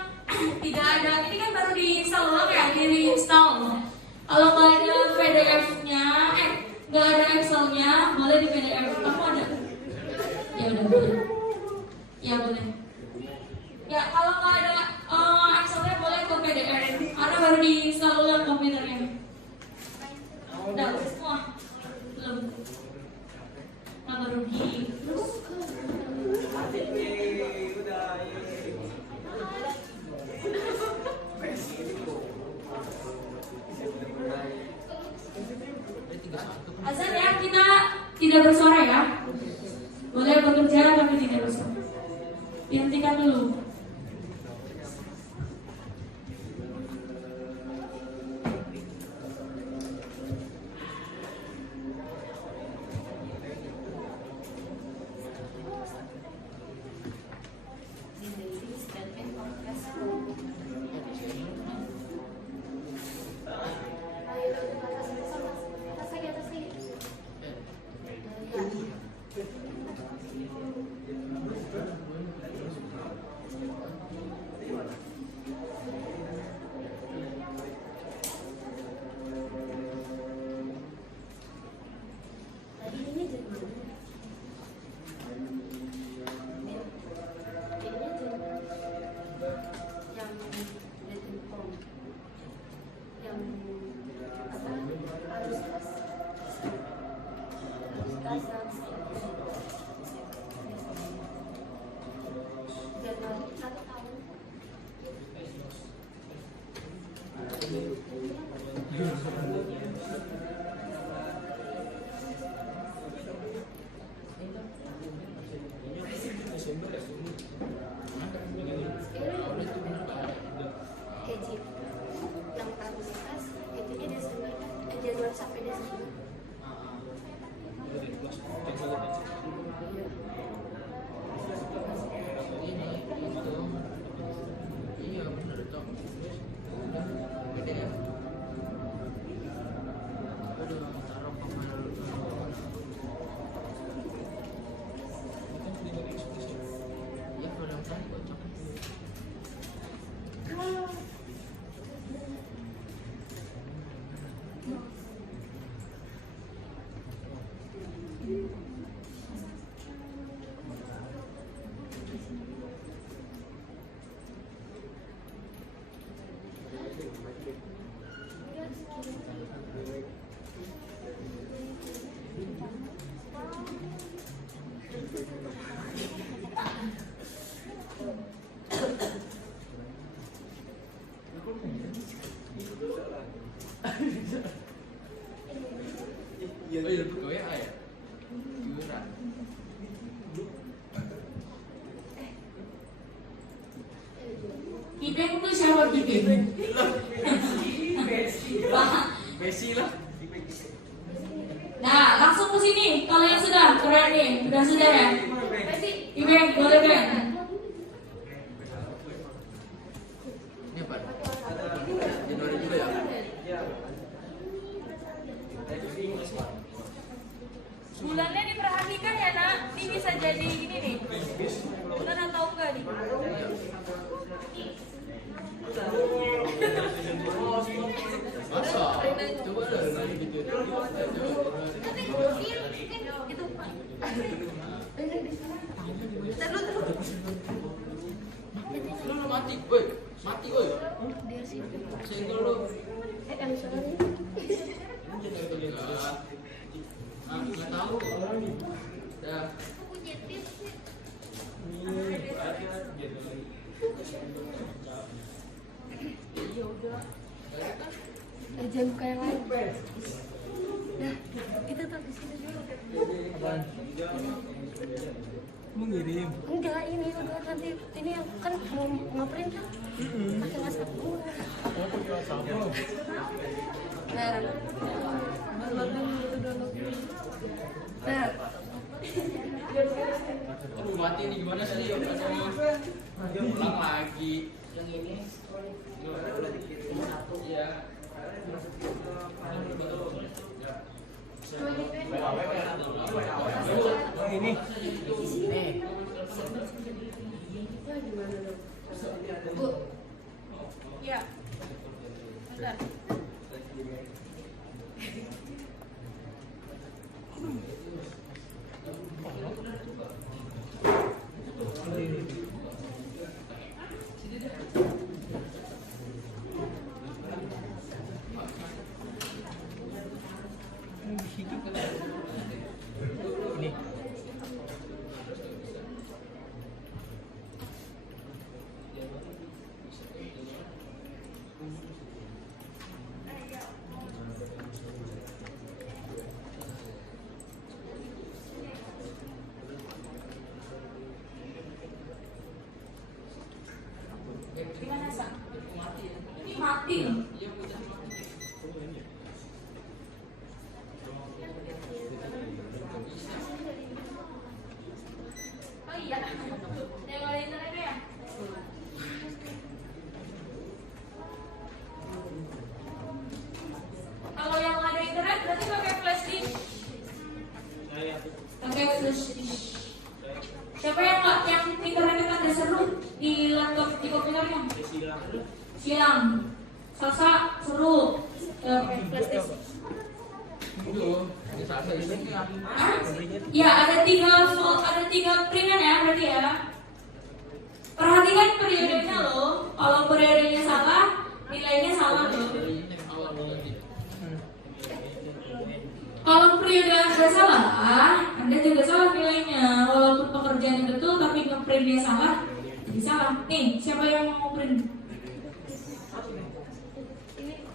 tidak ada, ini kan baru diinstal doang ya, di-reinstall. Kalau nggak ada PDF-nya, nggak ada Excel-nya, boleh di PDF. Kamu ada? Ya udah boleh. Ya boleh. Ya kalau nggak ada Excel-nya boleh ke PDF. Karena baru diinstal ulang komputernya. Udah semua. Belum. Nah baru di. Azan ya, kita tidak bersuara ya. Boleh bekerja tapi tidak bersuara. Dihentikan dulu. gaji 6 tahun atas itu dia Desember Januari sampai Desember. Oh iya, lebih ya? Gimana? Kipeng tuh siapa Kipeng? Messi lah. Nah, langsung ke sini. Kalau yang sudah, keren nih. Sudah ya. Kipeng, boleh Ben. Ini apa? Januari juga ya? Bulannya diperhatikan ya nak. Ini bisa jadi gini nih. Bulan atau enggak nih? Masa? Coba lah nanya gitu. Itu Pak. Terus. Lu mati, woi. Mati, woi. Dia sih. Senggol lu. Yang soalnya. Nggak tahu. Dah. Jangan buka yang lain. Nah, kita taruh di sini dulu. Mengirim. Enggak, ini udah nanti ini yang kan mau ngeprint kan? Pakai WhatsApp gua. Oh, pakai WhatsApp. Nah, login gitu dulu. Nah, Aduh, mati ini gimana sih? Ulang lagi. Yang ini. Ya. Ini. Bu, Ya. Bentar. Ini. Gimana Sa? Ini mati loh. Oh iya. Yang ada internetnya ya? Kalau yang ada internet berarti pakai flash disk. Pakai flash disk. Siapa yang internetnya ada seru di laptop di komputernya? Silang. Sasa seru. Flash disk. Ini Sasa ini. Ya ada tiga pringan ya berarti ya. Perhatikan periodenya loh. Kalau periodenya salah, nilainya salah loh. Kalau periode Anda salah, Anda juga salah nilainya. Walaupun pekerjaannya betul, tapi ngeprintnya salah, jadi salah. Nih, siapa yang mau print? ini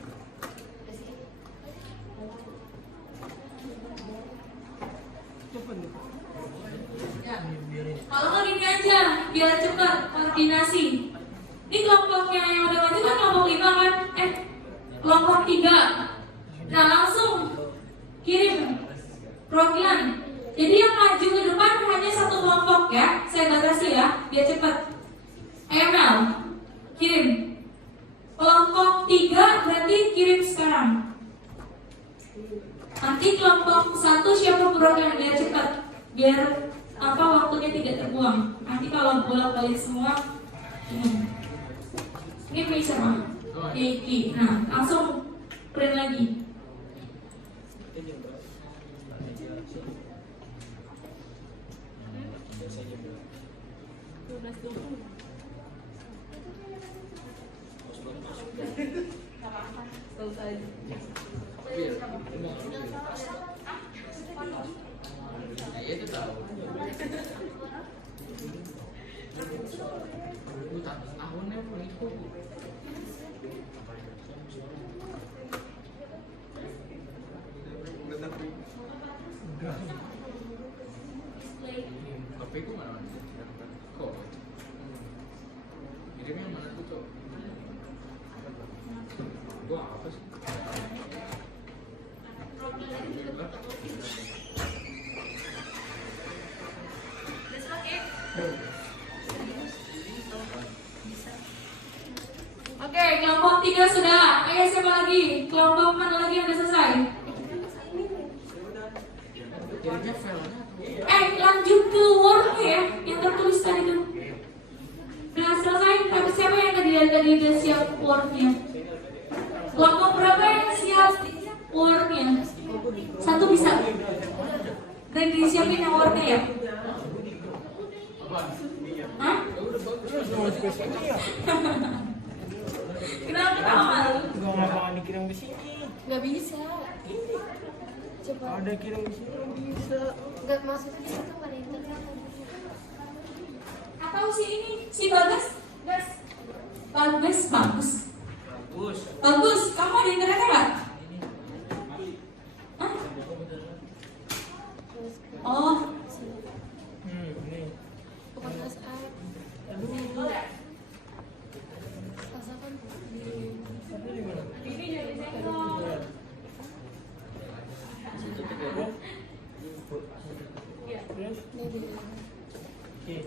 kelompok 3. Nah, langsung kirim perwakilan. Jadi yang maju ke depan hanya satu kelompok ya. Saya batasi ya, biar cepat. ML kirim. Kelompok 3 berarti kirim sekarang. Nanti kelompok 1 siapa perwakilan, biar cepat, biar waktunya tidak terbuang. Nanti kalau bolak-balik semua ini bisa mah Iki. Nah, langsung print lagi. Ya itu tahu. Tahunnya itu. Tapi itu mana? Kok? Kirimnya mana tuh, Cok? Gua apa sih? Oke, kelompok 3 sudah. Ayo siapa lagi? Kelompok mana lagi yang udah selesai? Kirimnya filenya tuh. Lanjut ke Word-nya ya, yang tertulis tadi tuh. Udah selesai? Tapi siapa yang tadi udah siap Word-nya? Kelompok berapa yang siap Word-nya? 1 bisa. Dan disiapin yang Word-nya ya? Hah? Kenapa ketawa? Gak mau dikirim ke sini. Nggak bisa. Coba. Ada kirim ke sini bisa. Nggak, maksudnya di situ nggak ada internet. Atau si Bagas? Bagus. Bagus, kamu ada internetnya nggak? Hah? Oh, Ini. Bukan WhatsApp. Rasakan. Tapi di mana? ini dari sensor. Terus? Ini dia. Oke.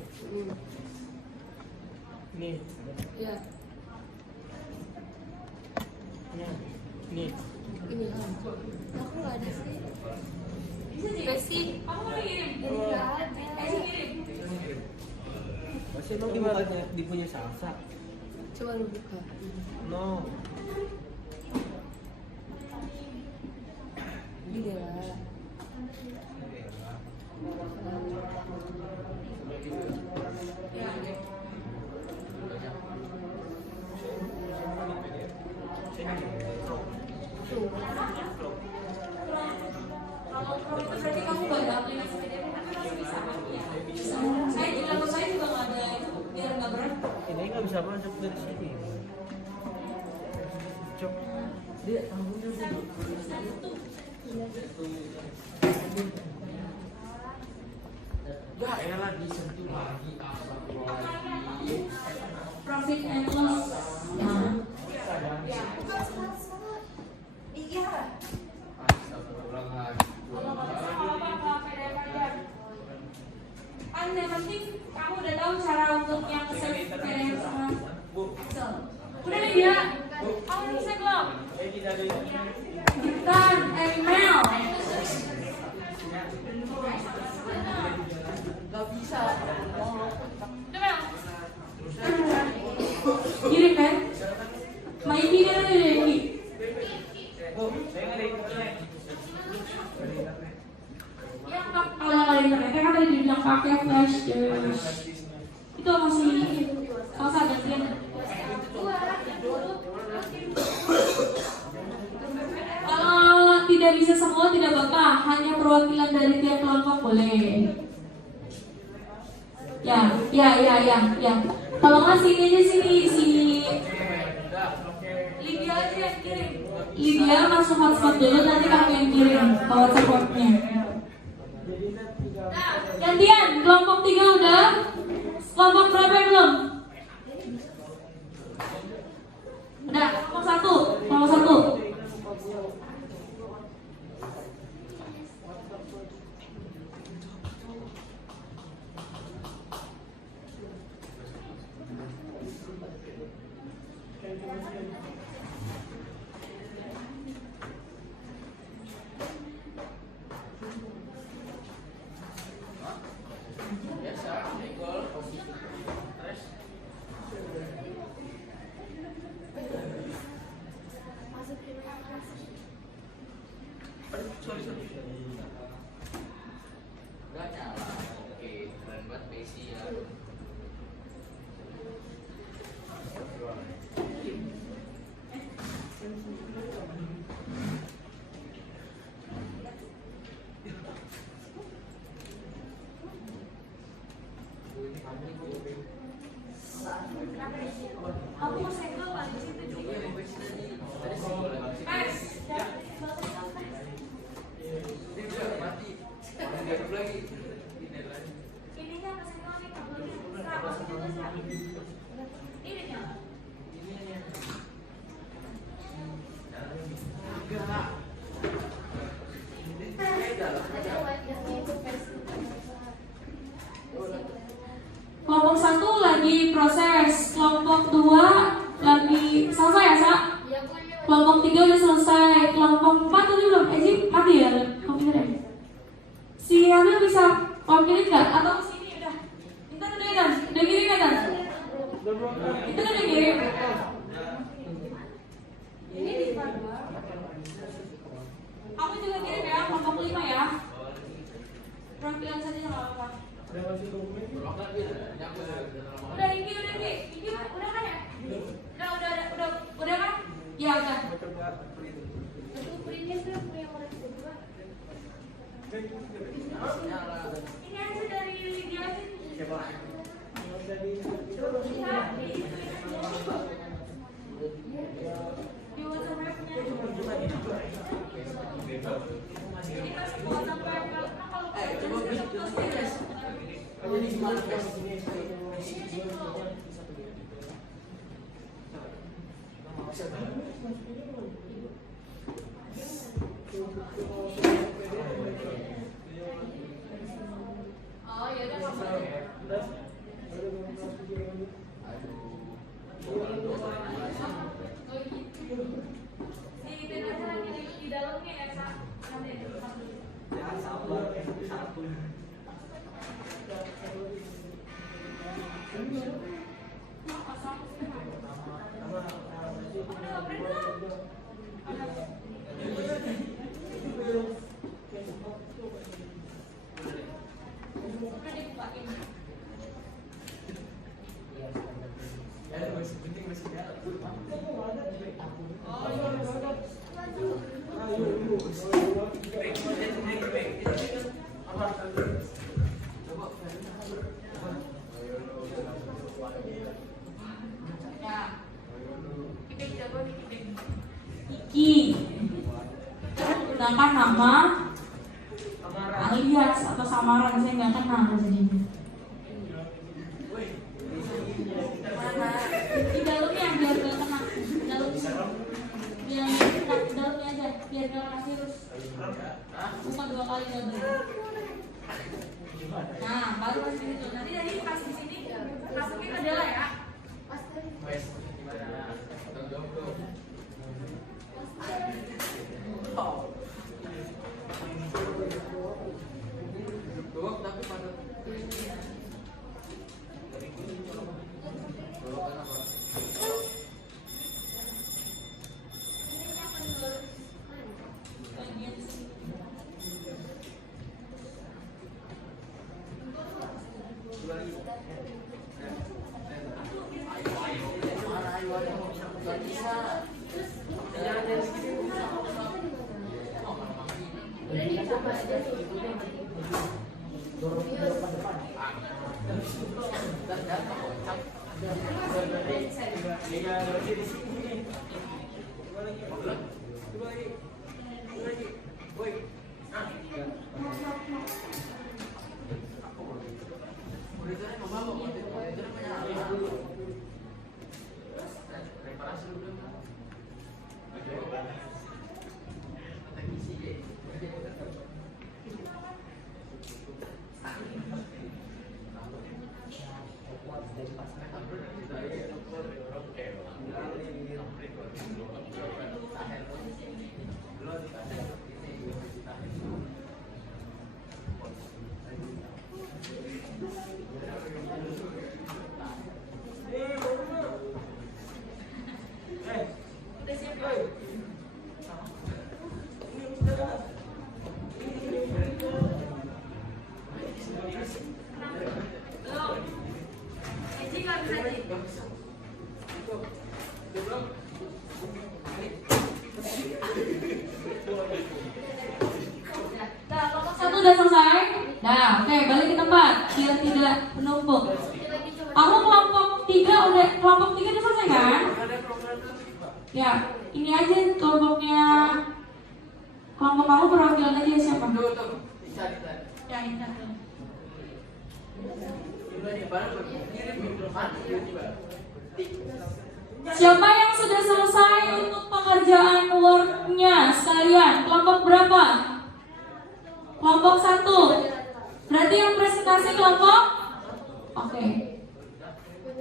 Ini. Ya, Ini. ini. Aku nggak ada sih. Bisa sih. Besi. Kamu mau kirim? Nggak ada. Kirim. Masih lo gimana dipunya salsa? Coba lu buka. No. Ini dia lah. Tuh. Kalau Pro itu berarti kamu nggak ada aplikasi PDF, tapi masih bisa kan? Ya, bisa. Saya di laptop saya juga nggak ada itu, biar nggak berat. Ini nggak bisa masuk dari sini. Cok. Dia tahunya sih. Ya elah disentuh lagi Profit and loss. Nah, kan yang penting kamu udah tahu cara untuk yang save PDF sama Excel. Udah nih dia, kamu bisa belum? Bukan email. Gak bisa. Email. Kirim kan? Maiki dia ada Dewi. Yang kalau nggak ada internetnya kan tadi dibilang pakai flash disk. Itu masih kalau saya gantian. Kalau tidak bisa semua tidak apa-apa, hanya perwakilan dari tiap kelompok boleh. Ya. Kalau nggak sini aja sini si Lydia aja yang kirim. Lydia masuk hotspot dulu, nanti kamu yang kirim ke WhatsApp-nya. Gantian, kelompok 3 udah. Kelompok berapa yang belum? Udah, kelompok 1. Nggak nyala. Oke, keren banget Messi ya. Aku mau segel Pak di situ juga. Guys, ininya ke segel nih kabelnya. Nah, masuknya ke sana. Ini nyala. Kelompok 1 lagi proses, kelompok 2 lagi selesai ya, Sa? Kelompok 3 udah selesai, kelompok 4 tadi belum, sih mati ya komputernya. Si Hamil bisa wakilin nggak? Atau sini udah? Intan udah ya, Dan? Udah kirim ya, Dan? Intan udah kirim? Ini di aku juga kirim ya, kelompok 5 ya. Perwakilan saja nggak apa-apa. Udah Inggi, udah kan ya? Udah kan? Ya udah. Ini aja dari jelasin. Di WhatsApp punya. Ini masih WhatsApp karena kalau oh ya udah nggak apa-apa. Oh gitu. Ini aja lagi di dalamnya ya, Sa. Iki, gunakan nama alias atau samaran, saya nggak kenal rasanya. Mana? Di dalamnya biar nggak kena. Dalamnya aja, biar nggak kena virus. Bukan 2 kali double. Nah, baru masih itu. Nanti dari kasih di sini, masukin ke dalam ya. Dari pas Nah, kelompok 1 udah selesai. Nah, oke, balik ke tempat biar tidak menumpuk. Kamu kelompok 3 udah selesai kan? Ya, ini aja kelompoknya. Kelompok kamu perwakilan aja siapa? Ya, ini kan. Siapa yang sudah selesai untuk pengerjaan Word-nya sekalian? Kelompok berapa? Kelompok 1. Berarti yang presentasi kelompok? Oke.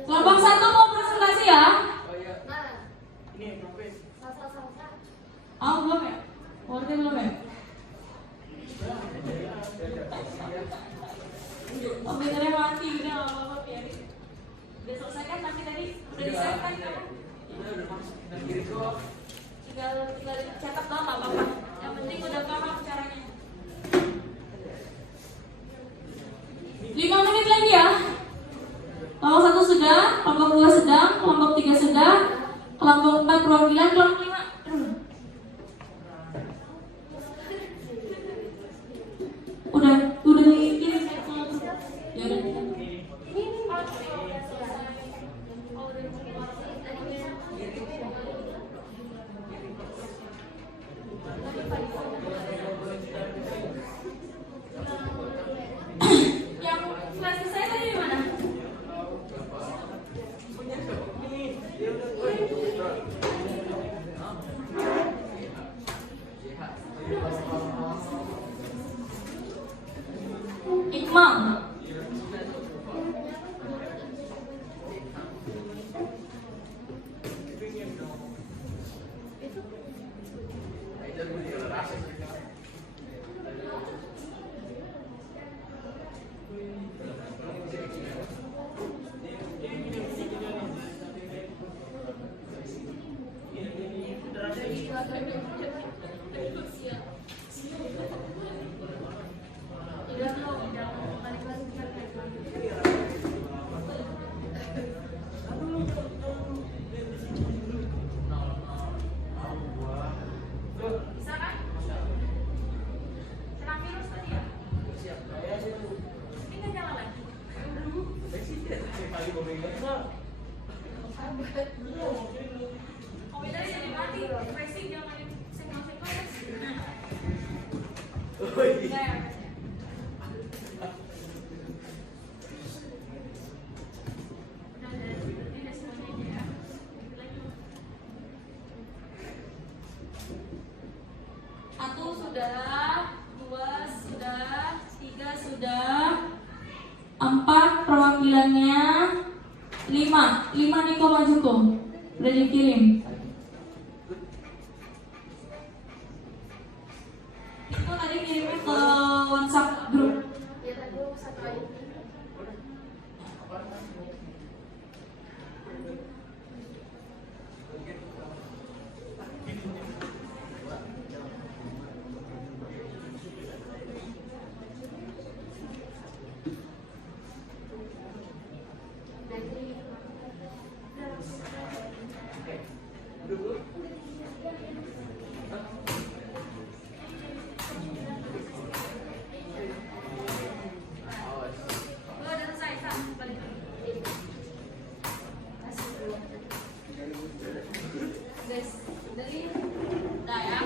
Kelompok 1 mau presentasi ya? Oh, belum ya? Word-nya belum ya? Komputernya mati, udah gak apa-apa biarin. Udah selesai kan nanti tadi? Udah di-save kan kamu? Tinggal dicatat doang gak apa-apa. Yang penting udah paham caranya. 5 menit lagi ya. Kelompok 1 sudah, kelompok 2 sedang, kelompok 3 sudah, kelompok 4 perwakilan, kelompok 5. Udah dikirim ke grup. Ya udah. Yang flash saya tadi di mana? Iqmal. Bisa kan? Serang virus tadi ya? Ini nggak nyala lagi. Komputernya jadi mati, racing jangan senggol-senggol. Enggak ya? Udah semuanya aja ya. Lagi. 1 sudah, 2 sudah, 3 sudah, 4 perwakilannya, 5 Niko Majuko udah dikirim. Itu tadi kirimnya ke WhatsApp grup. Ya tadi satu aja. Udah selesai, Sa. Balik. Guys, dari udah ya.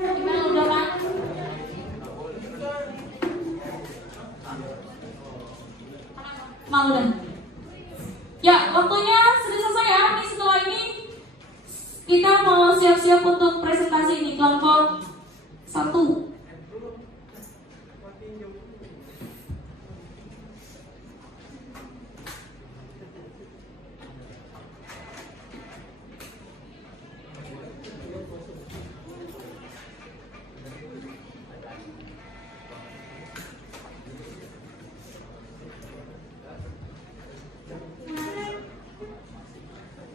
Gimana udah kan? Mau udah. Ya, waktunya sudah selesai ya. Nih setelah ini kita mau siap-siap untuk presentasi ini kelompok 1.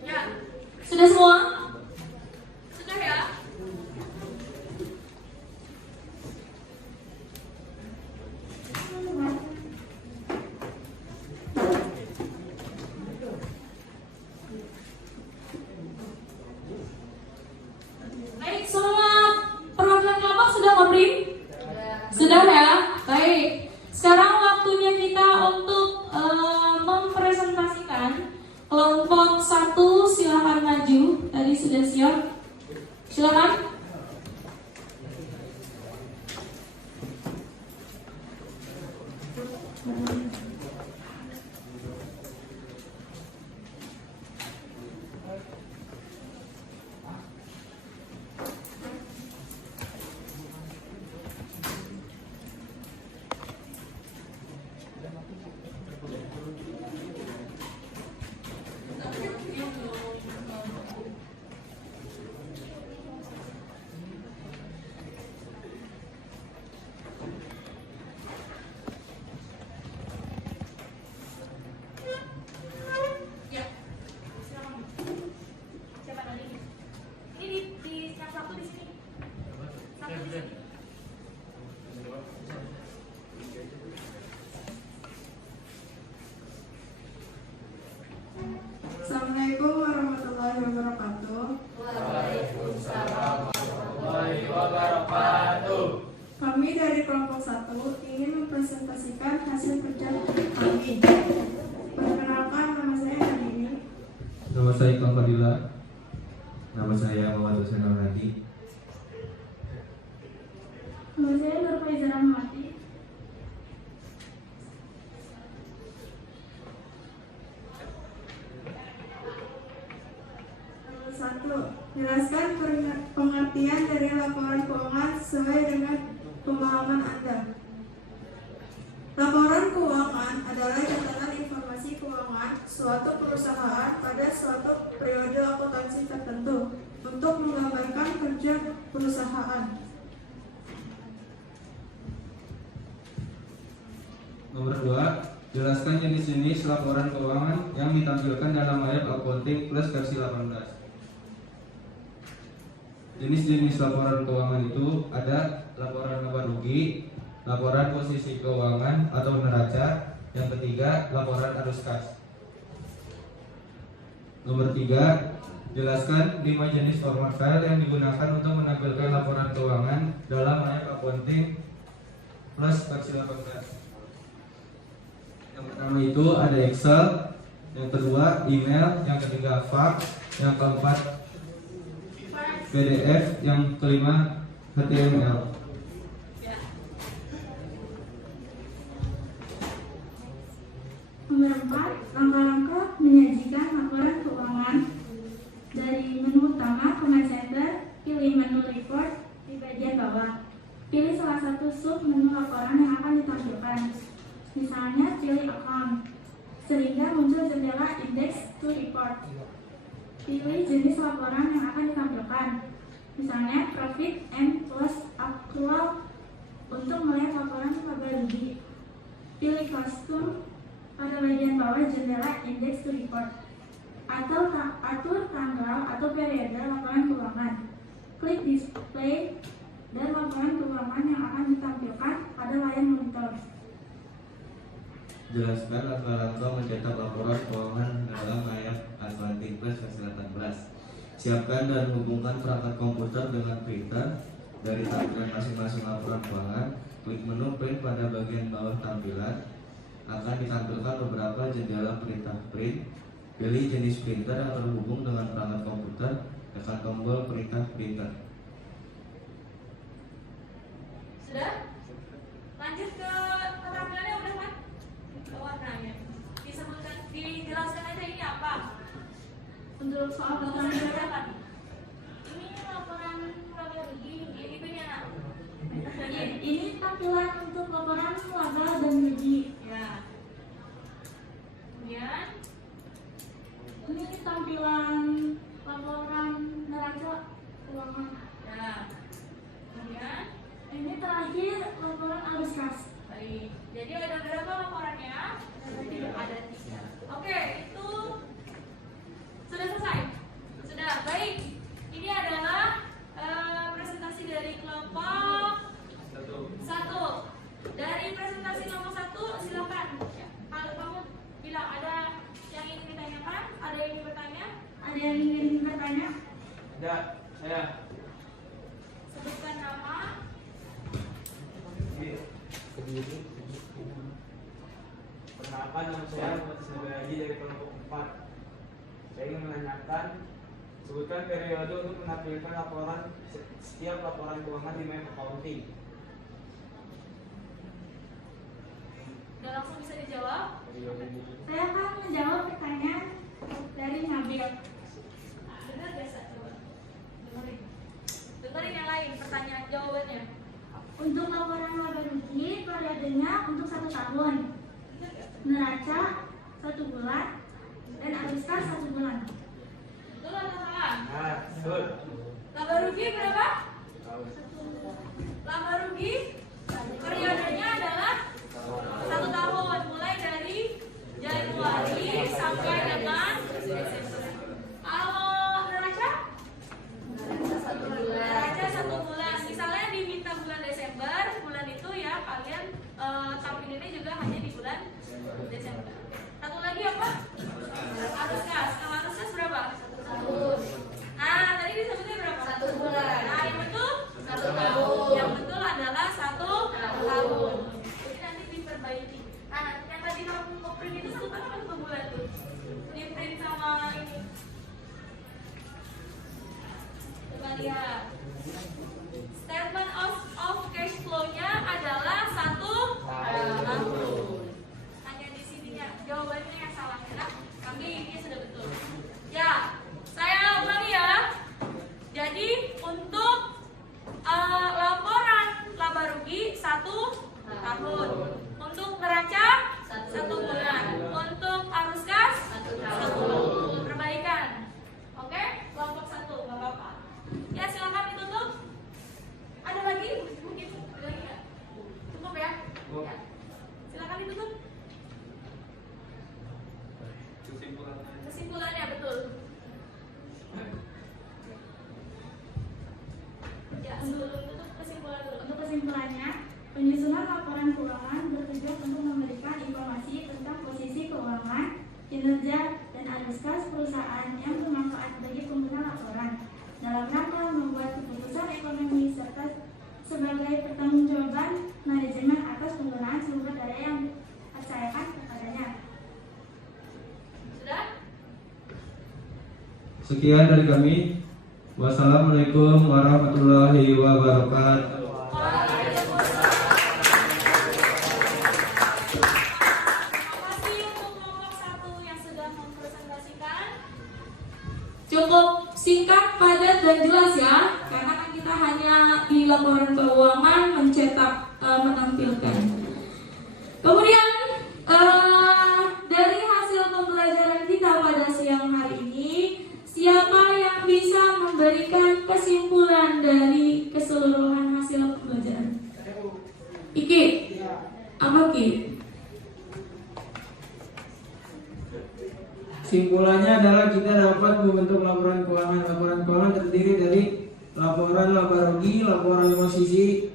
Ya, sudah semua? Sudah ya? Baik, semua perwakilan kelompok sudah ngobrol? Sudah ya? Baik. Sekarang waktunya kita untuk mempresentasikan kelompok 1. Silakan maju. Tadi sudah siap. Silakan. Assalamualaikum warahmatullahi wabarakatuh. Waalaikumsalam warahmatullahi wabarakatuh. Kami dari kelompok 1 ingin mempresentasikan hasil kerja kami. Perkenalkan, nama saya Nadini. Nama saya Iklan Fadila. Nama saya Muhammad Hussein Al-Hadi. Nama saya Nur Faizah Rahmati. Jelaskan pengertian dari laporan keuangan sesuai dengan pemahaman Anda. Laporan keuangan adalah catatan informasi keuangan suatu perusahaan pada suatu periode akuntansi tertentu untuk menggambarkan kerja perusahaan. Nomor 2, jelaskan jenis-jenis laporan keuangan yang ditampilkan dalam ayat accounting plus versi 18. Jenis-jenis laporan keuangan itu ada laporan laba rugi, laporan posisi keuangan atau neraca, yang ketiga laporan arus kas. Nomor 3, jelaskan 5 jenis format file yang digunakan untuk menampilkan laporan keuangan dalam ayat accounting plus versi 18. Yang pertama itu ada Excel, yang kedua email, yang ketiga fax, yang keempat PDF, yang kelima HTML. Nomor 4, langkah-langkah menyajikan laporan keuangan. Dari menu utama Command Center, pilih menu report di bagian bawah. Pilih salah satu sub menu laporan yang akan ditampilkan. Misalnya pilih account, sehingga muncul jendela index to report. Pilih jenis laporan yang akan ditampilkan, misalnya profit and loss accrual untuk melihat laporan laba rugi. Pilih custom pada bagian bawah jendela index to report. Atau atur tanggal atau periode laporan keuangan. Klik display dan laporan keuangan yang akan ditampilkan pada layar monitor. Jelaskan langkah-langkah mencetak laporan keuangan dalam ayat accounting plus versi 18. Siapkan dan hubungkan perangkat komputer dengan printer. Dari tampilan masing-masing laporan keuangan, klik menu print pada bagian bawah tampilan. Akan ditampilkan beberapa jendela perintah print. Pilih jenis printer yang terhubung dengan perangkat komputer, tekan tombol perintah printer. Sudah? Lanjut ke keterampilannya udah kan? Ke warnanya. Disebutkan, dijelaskan aja ini apa? Untuk soal keterampilan apa? Ini laporan laba rugi, ini punya. Ini tampilan untuk laporan laba dan rugi. Ya. Kemudian ini tampilan laporan neraca keuangan. Ya. Kemudian ini terakhir laporan arus kas. Baik. Jadi ada berapa laporannya? Ada 3. Oke, itu sudah selesai. Sudah. Baik. Ini adalah presentasi dari kelompok 1. Dari presentasi kelompok 1, silakan. Ya, kalau kamu bilang ada yang ingin ditanyakan, ada yang ingin bertanya? Ada yang ingin bertanya? Ada, saya. Sebutkan nama. Perkenalkan, nama saya Muhammad Ismail Haji dari kelompok 4. Saya ingin menanyakan, sebutkan periode untuk menampilkan laporan setiap laporan keuangan di Map Accounting. Udah langsung bisa dijawab? Saya akan menjawab pertanyaan dari Nabil. Benar biasa coba. Dengerin. Dengerin yang lain pertanyaan jawabannya. Untuk laporan laba rugi, periodenya untuk 1 tahun. Neraca 1 bulan dan arus kas 1 bulan. Betul atau salah? Nah, betul. Laba rugi berapa? Laba rugi periodenya adalah 1 tahun, mulai dari Januari sampai dengan Desember. Kalau neraca? Neraca 1 bulan. Misalnya diminta bulan Desember, bulan itu ya kalian tampilinnya juga hanya di bulan Desember. Satu lagi apa? Arus kas. Kalau arus kas berapa? 1 tahun. Nah, tadi disebutnya berapa? 1 bulan. Nah, yang betul? 1 tahun. Yang betul adalah 1 tahun. Jadi nanti diperbaiki. Nah, yang tadi kamu print itu 1 tahun atau 1 bulan tuh? Di print sama ini. Coba lihat. Statement of cash flow-nya adalah 1 tahun. Hanya di sininya jawabannya yang salah ya. Tapi ini sudah betul. Ya, saya ulangi ya. Jadi untuk laporan laba rugi 1 tahun. Untuk neraca 1 bulan. Untuk arus kas 1 tahun. Perbaikan. Oke, kelompok 1 nggak apa-apa. Ya, silakan ditutup. Ada lagi? Mungkin ada lagi nggak? Cukup ya? Ya. Silakan ditutup. Kesimpulannya betul. Ya, sebelum tutup kesimpulan dulu. Untuk kesimpulannya, penyusunan laporan keuangan bertujuan untuk memberikan informasi tentang posisi keuangan, kinerja, dan arus kas perusahaan yang bermanfaat bagi pengguna laporan dalam rangka membuat keputusan ekonomi serta sebagai pertanggungjawaban manajemen atas penggunaan sumber daya yang dipercayakan kepadanya. Sudah? Sekian dari kami. Wassalamualaikum warahmatullahi wabarakatuh. Cukup singkat, padat, dan jelas ya, karena kan kita hanya di laporan keuangan mencetak, menampilkan. Kemudian dari hasil pembelajaran kita pada siang hari ini, siapa yang bisa memberikan kesimpulan dari keseluruhan hasil pembelajaran? Iki, apa Ki? Simpulannya adalah kita dapat membentuk laporan keuangan. Laporan keuangan terdiri dari laporan laba rugi, laporan posisi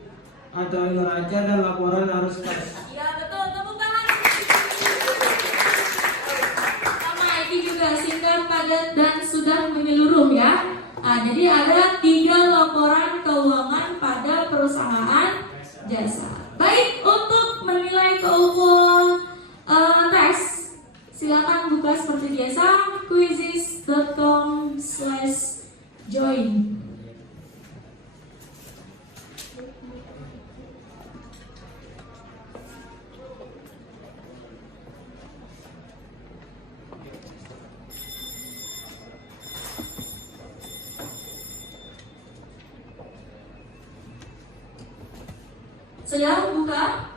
atau neraca, dan laporan arus kas. Ya betul, tepuk tangan. Sama ini juga singkat, padat, dan sudah menyeluruh ya. Nah, jadi ada 3 laporan keuangan pada perusahaan jasa. Baik, untuk menilai keumuman tes, silakan buka seperti biasa quizzes.com/join. Sudah buka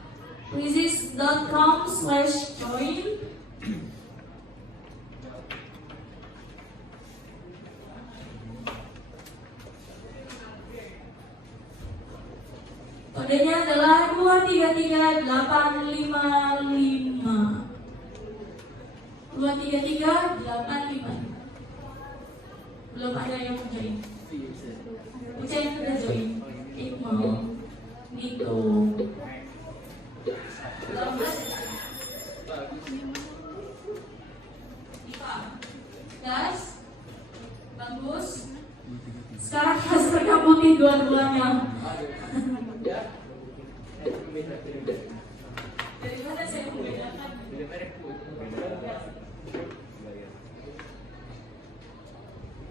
quizzes.com/join. Kodenya adalah 233855. 233855. Belum ada yang join. Ucain udah join. Iqmal, Niko, Das, bagus. Sekarang hasil kamu rapi dua-duanya. Dari mana saya membedakan?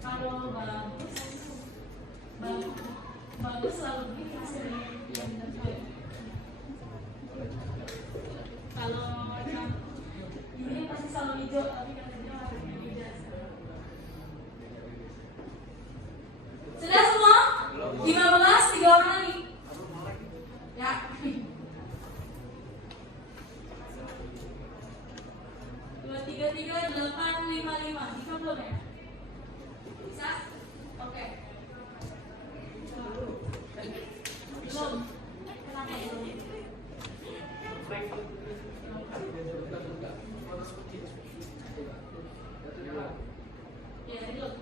Kalau bagus selalu begini hasilnya. Kalau ini pasti selalu hijau, tapi katanya warnanya beda. Sudah semua? 15, 3 orang lagi. Ya. 233 855. Bisa belum ya? Bisa? Oke. Belum. Kenapa ya? Ya, belum.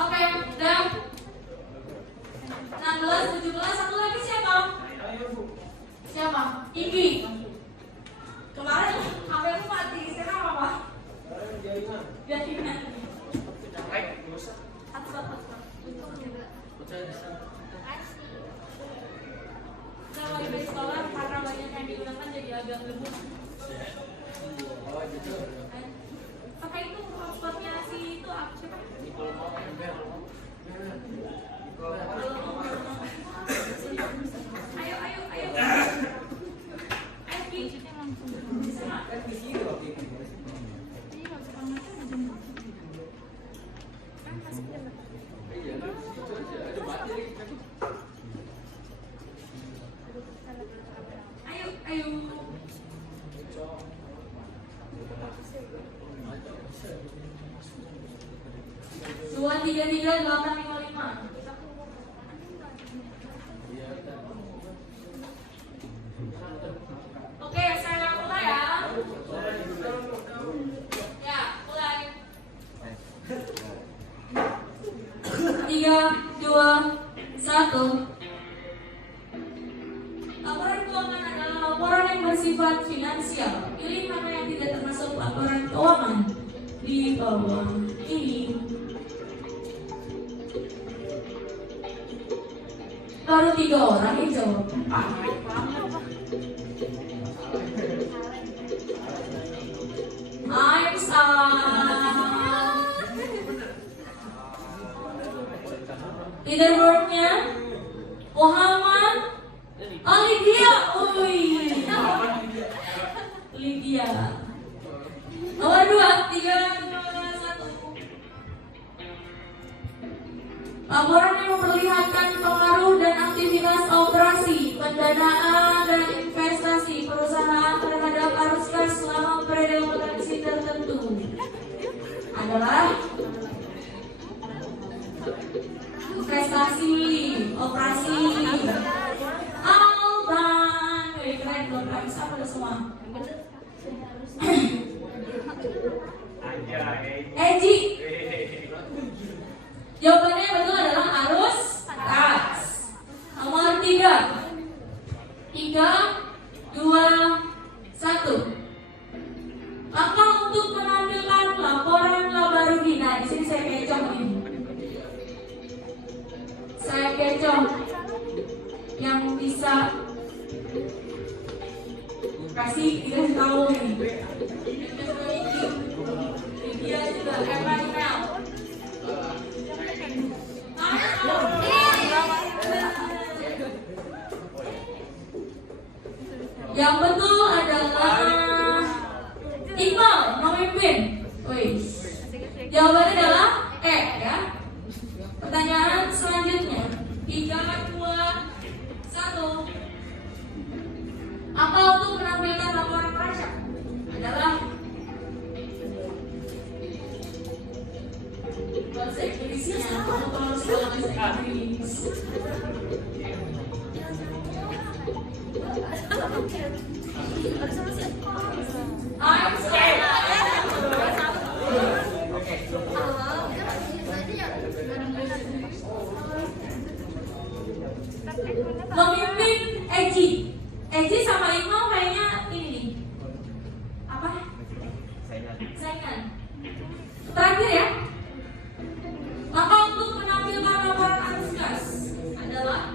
Oke, udah 16, 17, satu lagi siapa? Siapa? Iki. Kemarin HP aku mati, sekarang apa? Jaringan. Kalau di sekolah karena banyak yang digunakan jadi agak gemuk. Pakai itu hotspotnya si itu apa siapa? Ayo. Ayo. Dua 33 855. Oke, saya mulai ya. Ya, mulai. 3, 2, 1. Laporan keuangan adalah laporan yang bersifat finansial. Pilih mana yang tidak termasuk laporan keuangan di bawah ini. Baru 3 orang yang jawab. I'm leaderboardnya Muhammad Lydia. Lydia. Nomor 2, 3, 2, 1. Laporan yang memperlihatkan pengaruh dan aktivitas operasi, pendanaan dan investasi perusahaan terhadap arus kas selama periode potensi tertentu adalah investasi, operasi, Alban. Keren, belum bisa pada semua. Eji. Jawabannya yang betul adalah arus kas. Nomor 3, 2, 1. Langkah untuk menampilkan laporan laba rugi. Nah, di sini saya kecong ini. Saya kecong yang bisa dikasih tahu nih. Dia juga Emmanuel. Yang betul adalah Iqbal memimpin. Jawabannya adalah E ya. Pertanyaan selanjutnya 3, 2, 1. Apa untuk menampilkan laporan neraca adalah bahasa Inggrisnya. Kamu harus bahasa Inggris. I'm sorry. adalah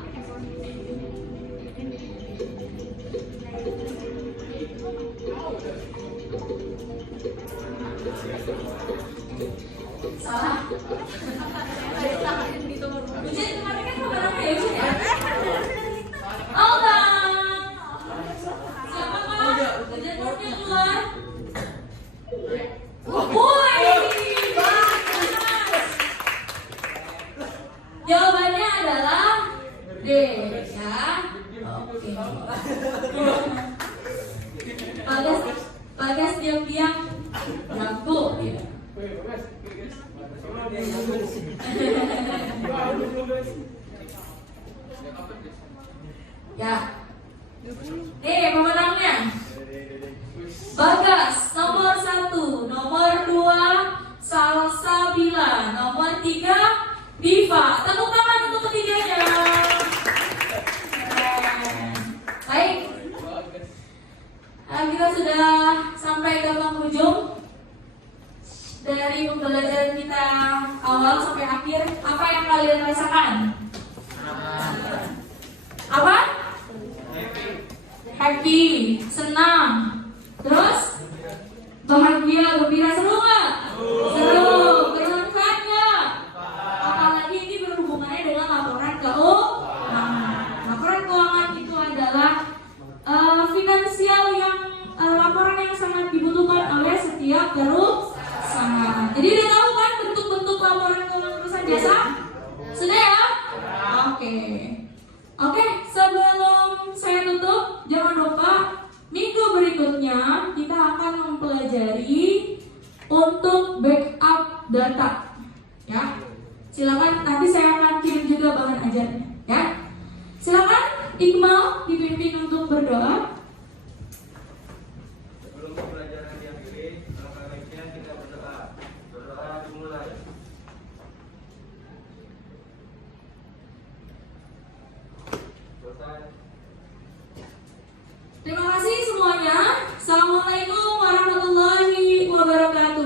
salah. Ujian kemarin kan kabarnya ya Ujian ya? Oh bang, siapa kak? Ujian nomornya keluar. Woi, bagus. Jawabannya adalah D ya. Oke. Bagas diam-diam jago ya. Ya. Pemenangnya Bagas nomor 1, nomor 2 Salsabila, nomor 3 Diva. Tepuk tangan untuk ketiganya. Baik. Kita sudah sampai ke penghujung dari pembelajaran kita awal sampai akhir. Apa yang kalian rasakan? Apa? Happy, senang, terus bahagia, gembira, seru nggak? Seru, bermanfaat nggak? Apalagi ini berhubungannya dengan laporan keuangan. Laporan keuangan itu adalah finansial yang laporan yang sangat dibutuhkan oleh setiap perusahaan. Jadi udah tahu kan bentuk-bentuk laporan keuangan perusahaan jasa? Sudah ya? Oke, sebelum saya tutup, jangan lupa minggu berikutnya kita akan mempelajari untuk backup data. Ya, silakan nanti saya akan kirim juga bahan ajarnya. Ya, silakan Iqmal dipimpin untuk berdoa.